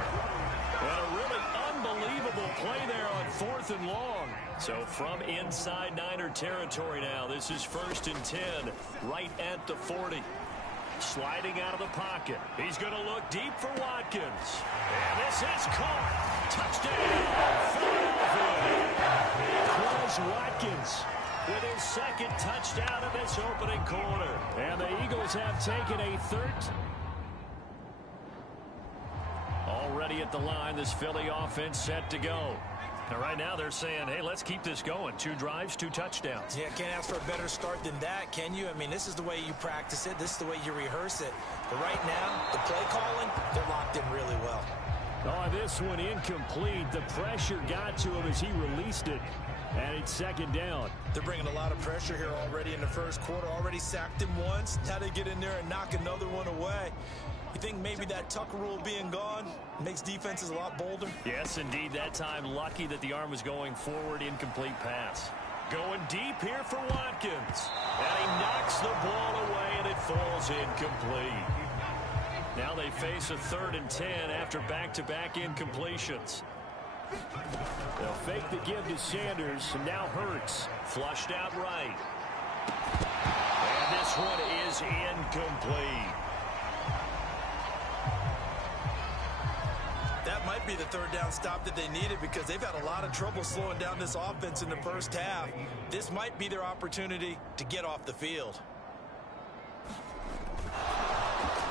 And a really unbelievable play there on 4th and long. So from inside Niner territory now, this is 1st and 10, right at the 40. Sliding out of the pocket. He's going to look deep for Watkins. And this is caught. Touchdown, Philadelphia. Quez Watkins with his 2nd touchdown of this opening quarter. And the Eagles have taken a 13. Already at the line, this Philly offense set to go. Now, right now, they're saying, hey, let's keep this going. 2 drives, 2 touchdowns. Yeah, can't ask for a better start than that, can you? I mean, this is the way you practice it. This is the way you rehearse it. But right now, the play calling, they're locked in really well. Oh, this one incomplete. The pressure got to him as he released it. And it's 2nd down. They're bringing a lot of pressure here already in the first quarter. Already sacked him once. Now they get in there and knock another one away. You think maybe that Tuck rule being gone makes defenses a lot bolder? Yes, indeed. That time, lucky that the arm was going forward. Incomplete pass. Going deep here for Watkins. And he knocks the ball away, and it falls incomplete. Now they face a 3rd and 10 after back-to-back incompletions. They'll fake the give to Sanders, and now Hurts. Flushed out right. And this one is incomplete. That might be the 3rd down stop that they needed, because they've had a lot of trouble slowing down this offense in the first half. This might be their opportunity to get off the field.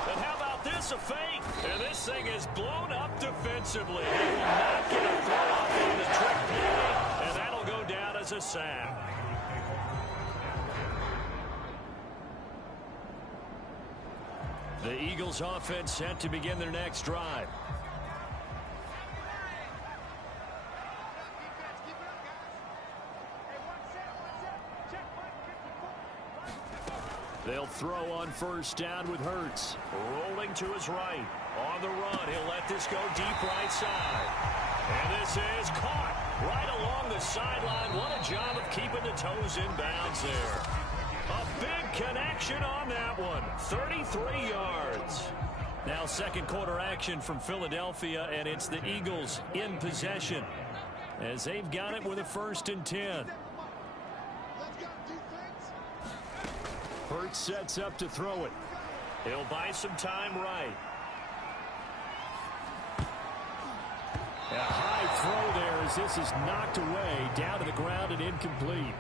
And how about this, a fake? And this thing is blown up defensively. They will not get a throw off on the trick play, and that'll draws a sack. The Eagles offense set to begin their next drive. They'll throw on first down with Hurts. Rolling to his right. On the run, he'll let this go deep right side. And this is caught right along the sideline. What a job of keeping the toes in bounds there. A big connection on that one. 33 yards. Now second quarter action from Philadelphia, and it's the Eagles in possession as they've got it with a 1st and 10. Hurts sets up to throw it. He'll buy some time right. A high throw there as this is knocked away, down to the ground and incomplete.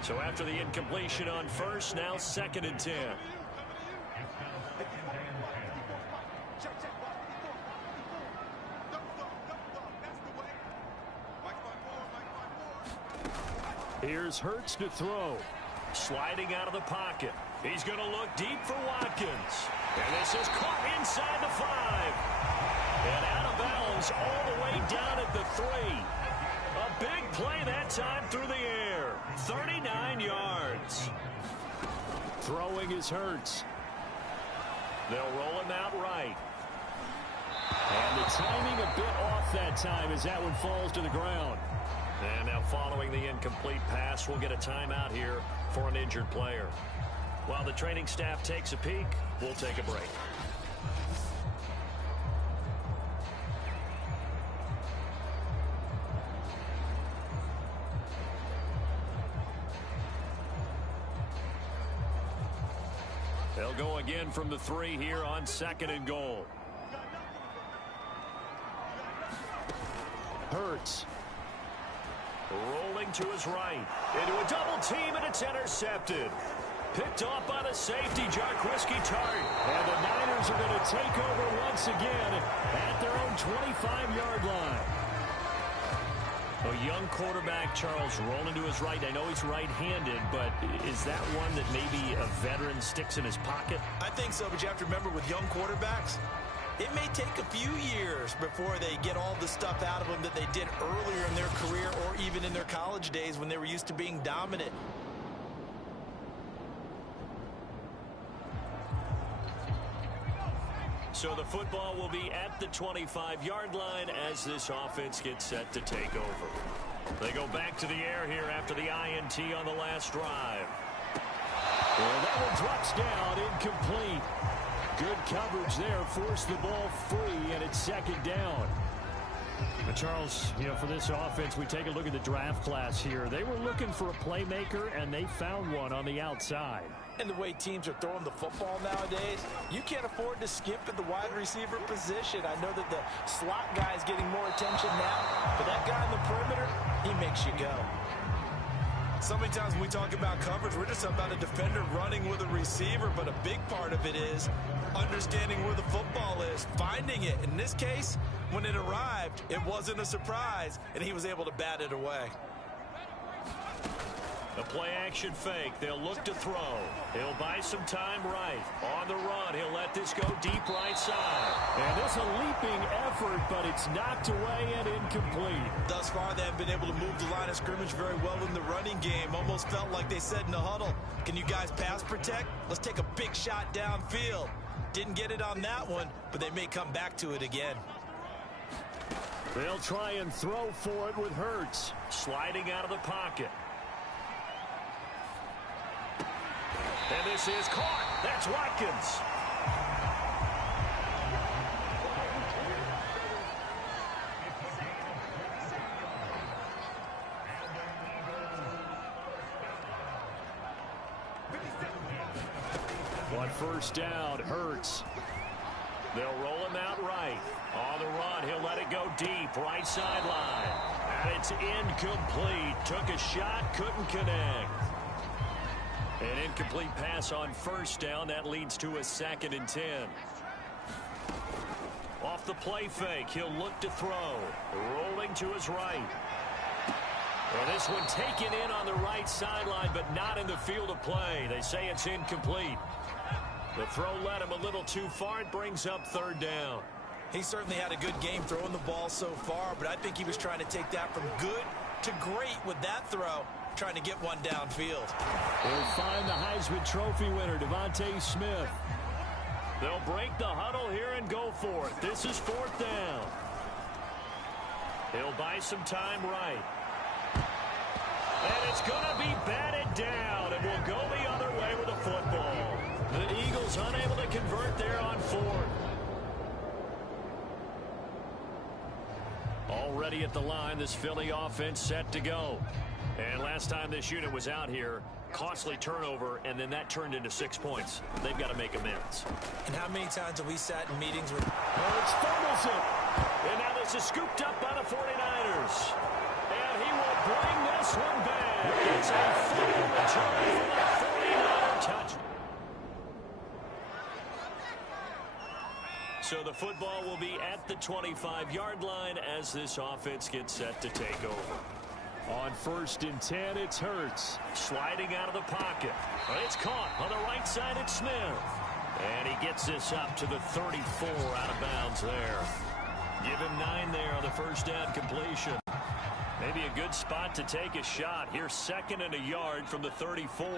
So after the incompletion on first, now 2nd and 10. Here's Hurts to throw. Sliding out of the pocket. He's going to look deep for Watkins. And this is caught inside the 5. And out of bounds all the way down at the 3. A big play that time through the air. 39 yards. Throwing is Hurts. They'll roll him out right. And the timing a bit off that time as that one falls to the ground. And now following the incomplete pass, we'll get a timeout here for an injured player. While the training staff takes a peek, we'll take a break. They'll go again from the 3 here on 2nd and goal. Hurts. Rolling to his right. Into a double team, and it's intercepted. Picked off by the safety, Jarquiski Tart. And the Niners are going to take over once again at their own 25-yard line. A young quarterback, Charles, rolling to his right. I know he's right-handed, but is that one that maybe a veteran sticks in his pocket? I think so, but you have to remember with young quarterbacks, it may take a few years before they get all the stuff out of them that they did earlier in their career or even in their college days when they were used to being dominant. So the football will be at the 25-yard line as this offense gets set to take over. They go back to the air here after the INT on the last drive. Well, that one drops down, incomplete. Good coverage there, forced the ball free, and it's 2nd down. But Charles, you know, for this offense, we take a look at the draft class here. They were looking for a playmaker, and they found one on the outside. And the way teams are throwing the football nowadays, you can't afford to skip at the wide receiver position. I know that the slot guy is getting more attention now, but that guy in the perimeter, he makes you go. So many times when we talk about coverage, we're just about a defender running with a receiver, but a big part of it is understanding where the football is, finding it. In this case, when it arrived, it wasn't a surprise, and he was able to bat it away. A play-action fake. They'll look to throw. He'll buy some time right. On the run, he'll let this go deep right side. And it's a leaping effort, but it's knocked away and incomplete. Thus far, they have been able to move the line of scrimmage very well in the running game. Almost felt like they said in the huddle, can you guys pass protect? Let's take a big shot downfield. Didn't get it on that one, but they may come back to it again. They'll try and throw for it with Hurts. Sliding out of the pocket. And this is caught. That's Watkins. On first down, Hurts. They'll roll him out right. On the run, he'll let it go deep, right sideline. And it's incomplete. Took a shot, couldn't connect. An incomplete pass on first down. That leads to a 2nd and 10. Off the play fake, he'll look to throw. Rolling to his right. And this one taken in on the right sideline, but not in the field of play. They say it's incomplete. The throw led him a little too far. It brings up third down. He certainly had a good game throwing the ball so far, but I think he was trying to take that from good to great with that throw, trying to get one downfield. We'll find the Heisman Trophy winner, Devontae Smith. They'll break the huddle here and go for it. This is fourth down. He'll buy some time right. And it's going to be batted down, and we'll go the other way with the football. The Eagles unable to convert there on fourth. Already at the line, this Philly offense set to go. And last time this unit was out here, costly turnover, and then that turned into 6 points. They've got to make amends. And how many times have we sat in meetings with... Hurts fumbles it. And now this is scooped up by the 49ers. And he will bring this one back. It's a fumble return for the 49er touchdown. So the football will be at the 25-yard line as this offense gets set to take over. On 1st and 10, it's Hurts. Sliding out of the pocket. It's caught on the right side. It's Smith. And he gets this up to the 34 out of bounds there. Give him 9 there on the first down completion. Maybe a good spot to take a shot. Here's 2nd and a yard from the 34.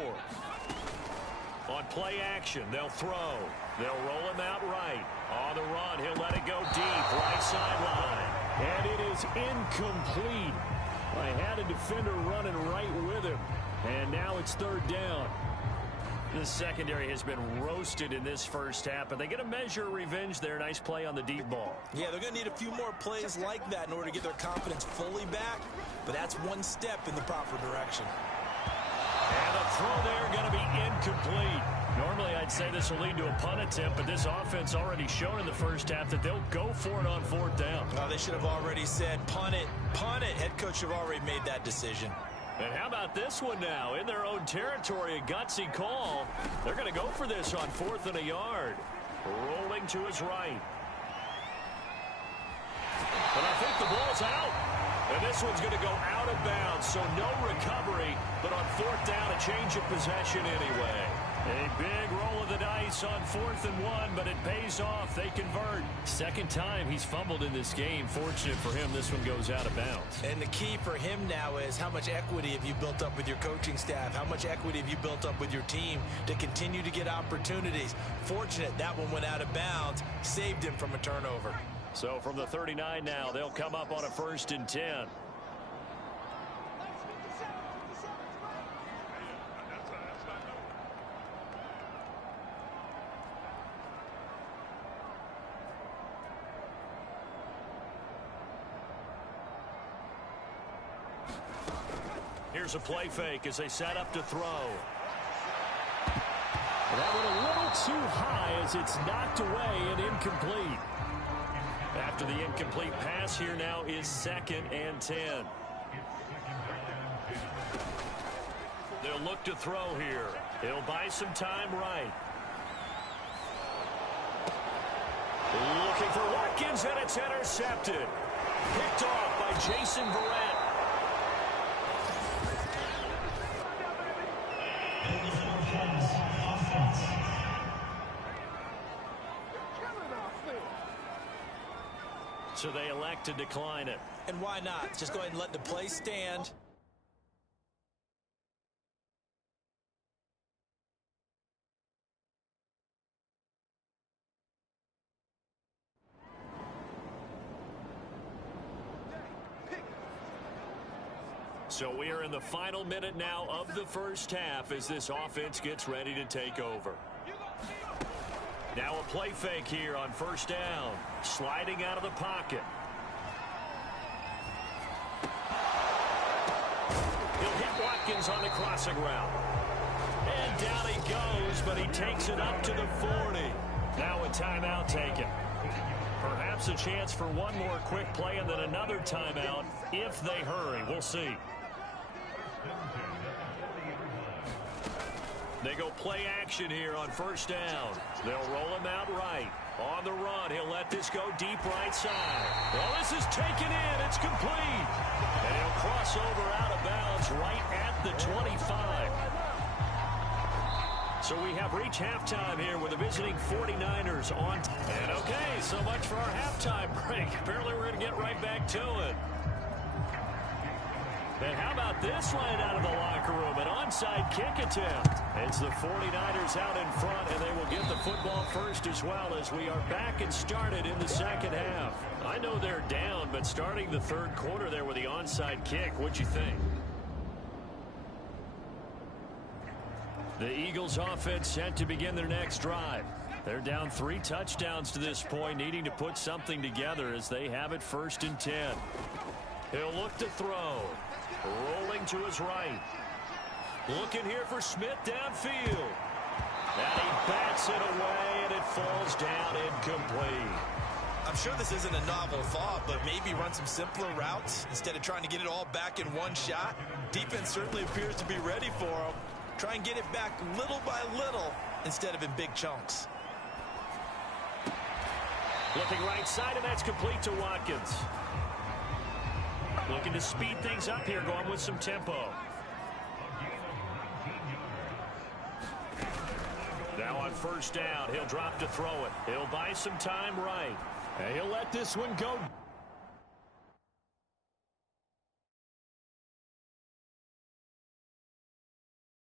On play action, they'll throw. They'll roll him out right. On the run, he'll let it go deep, right sideline. And it is incomplete. I had a defender running right with him. And now it's 3rd down. The secondary has been roasted in this first half, but they get a measure of revenge there. Nice play on the deep ball. Yeah, they're going to need a few more plays like that in order to get their confidence fully back, but that's one step in the proper direction. And the throw there going to be incomplete. Normally, I'd say this will lead to a punt attempt, but this offense already shown in the first half that they'll go for it on 4th down. Oh, they should have already said, punt it, punt it. Head coach should have already made that decision. And how about this one now? In their own territory, a gutsy call. They're going to go for this on 4th and a yard. Rolling to his right. But I think the ball's out. And this one's going to go out of bounds, so no recovery. But on 4th down, a change of possession anyway. A big roll of the dice on 4th and 1, but it pays off. They convert. 2nd time he's fumbled in this game. Fortunate for him, this one goes out of bounds. And the key for him now is how much equity have you built up with your coaching staff? How much equity have you built up with your team to continue to get opportunities? Fortunate that one went out of bounds, saved him from a turnover. So from the 39 now, they'll come up on a 1st and 10. Here's a play fake as they set up to throw. That went a little too high as it's knocked away and incomplete. After the incomplete pass, here now is 2nd and 10. They'll look to throw here. He'll buy some time right. Looking for Watkins, and it's intercepted. Picked off by Jason Verrett. So they elect to decline it. And why not? Just go ahead and let the play stand. So we are in the final minute now of the first half as this offense gets ready to take over. Now a play fake here on 1st down. Sliding out of the pocket. He'll hit Watkins on the crossing route. And down he goes, but he takes it up to the 40. Now a timeout taken. Perhaps a chance for one more quick play and then another timeout if they hurry. We'll see. They go play action here on first down. They'll roll him out right. On the run, he'll let this go deep right side. Well, this is taken in. It's complete. And he'll cross over out of bounds right at the 25. So we have reached halftime here with the visiting 49ers on. And okay, so much for our halftime break. Apparently we're going to get right back to it. And how about this line out of the locker room? An onside kick attempt. It's the 49ers out in front, and they will get the football first as well as we are back and started in the second half. I know they're down, but starting the third quarter there with the onside kick, what'd you think? The Eagles offense set to begin their next drive. They're down 3 touchdowns to this point, needing to put something together as they have it 1st and 10. He'll look to throw. Rolling to his right. Looking here for Smith downfield. And he bats it away, and it falls down incomplete. I'm sure this isn't a novel thought, but maybe run some simpler routes instead of trying to get it all back in one shot. Defense certainly appears to be ready for him. Try and get it back little by little instead of in big chunks. Looking right side, and that's complete to Watkins. Looking to speed things up here, going with some tempo. Now on first down, he'll drop to throw it. He'll buy some time right. And he'll let this one go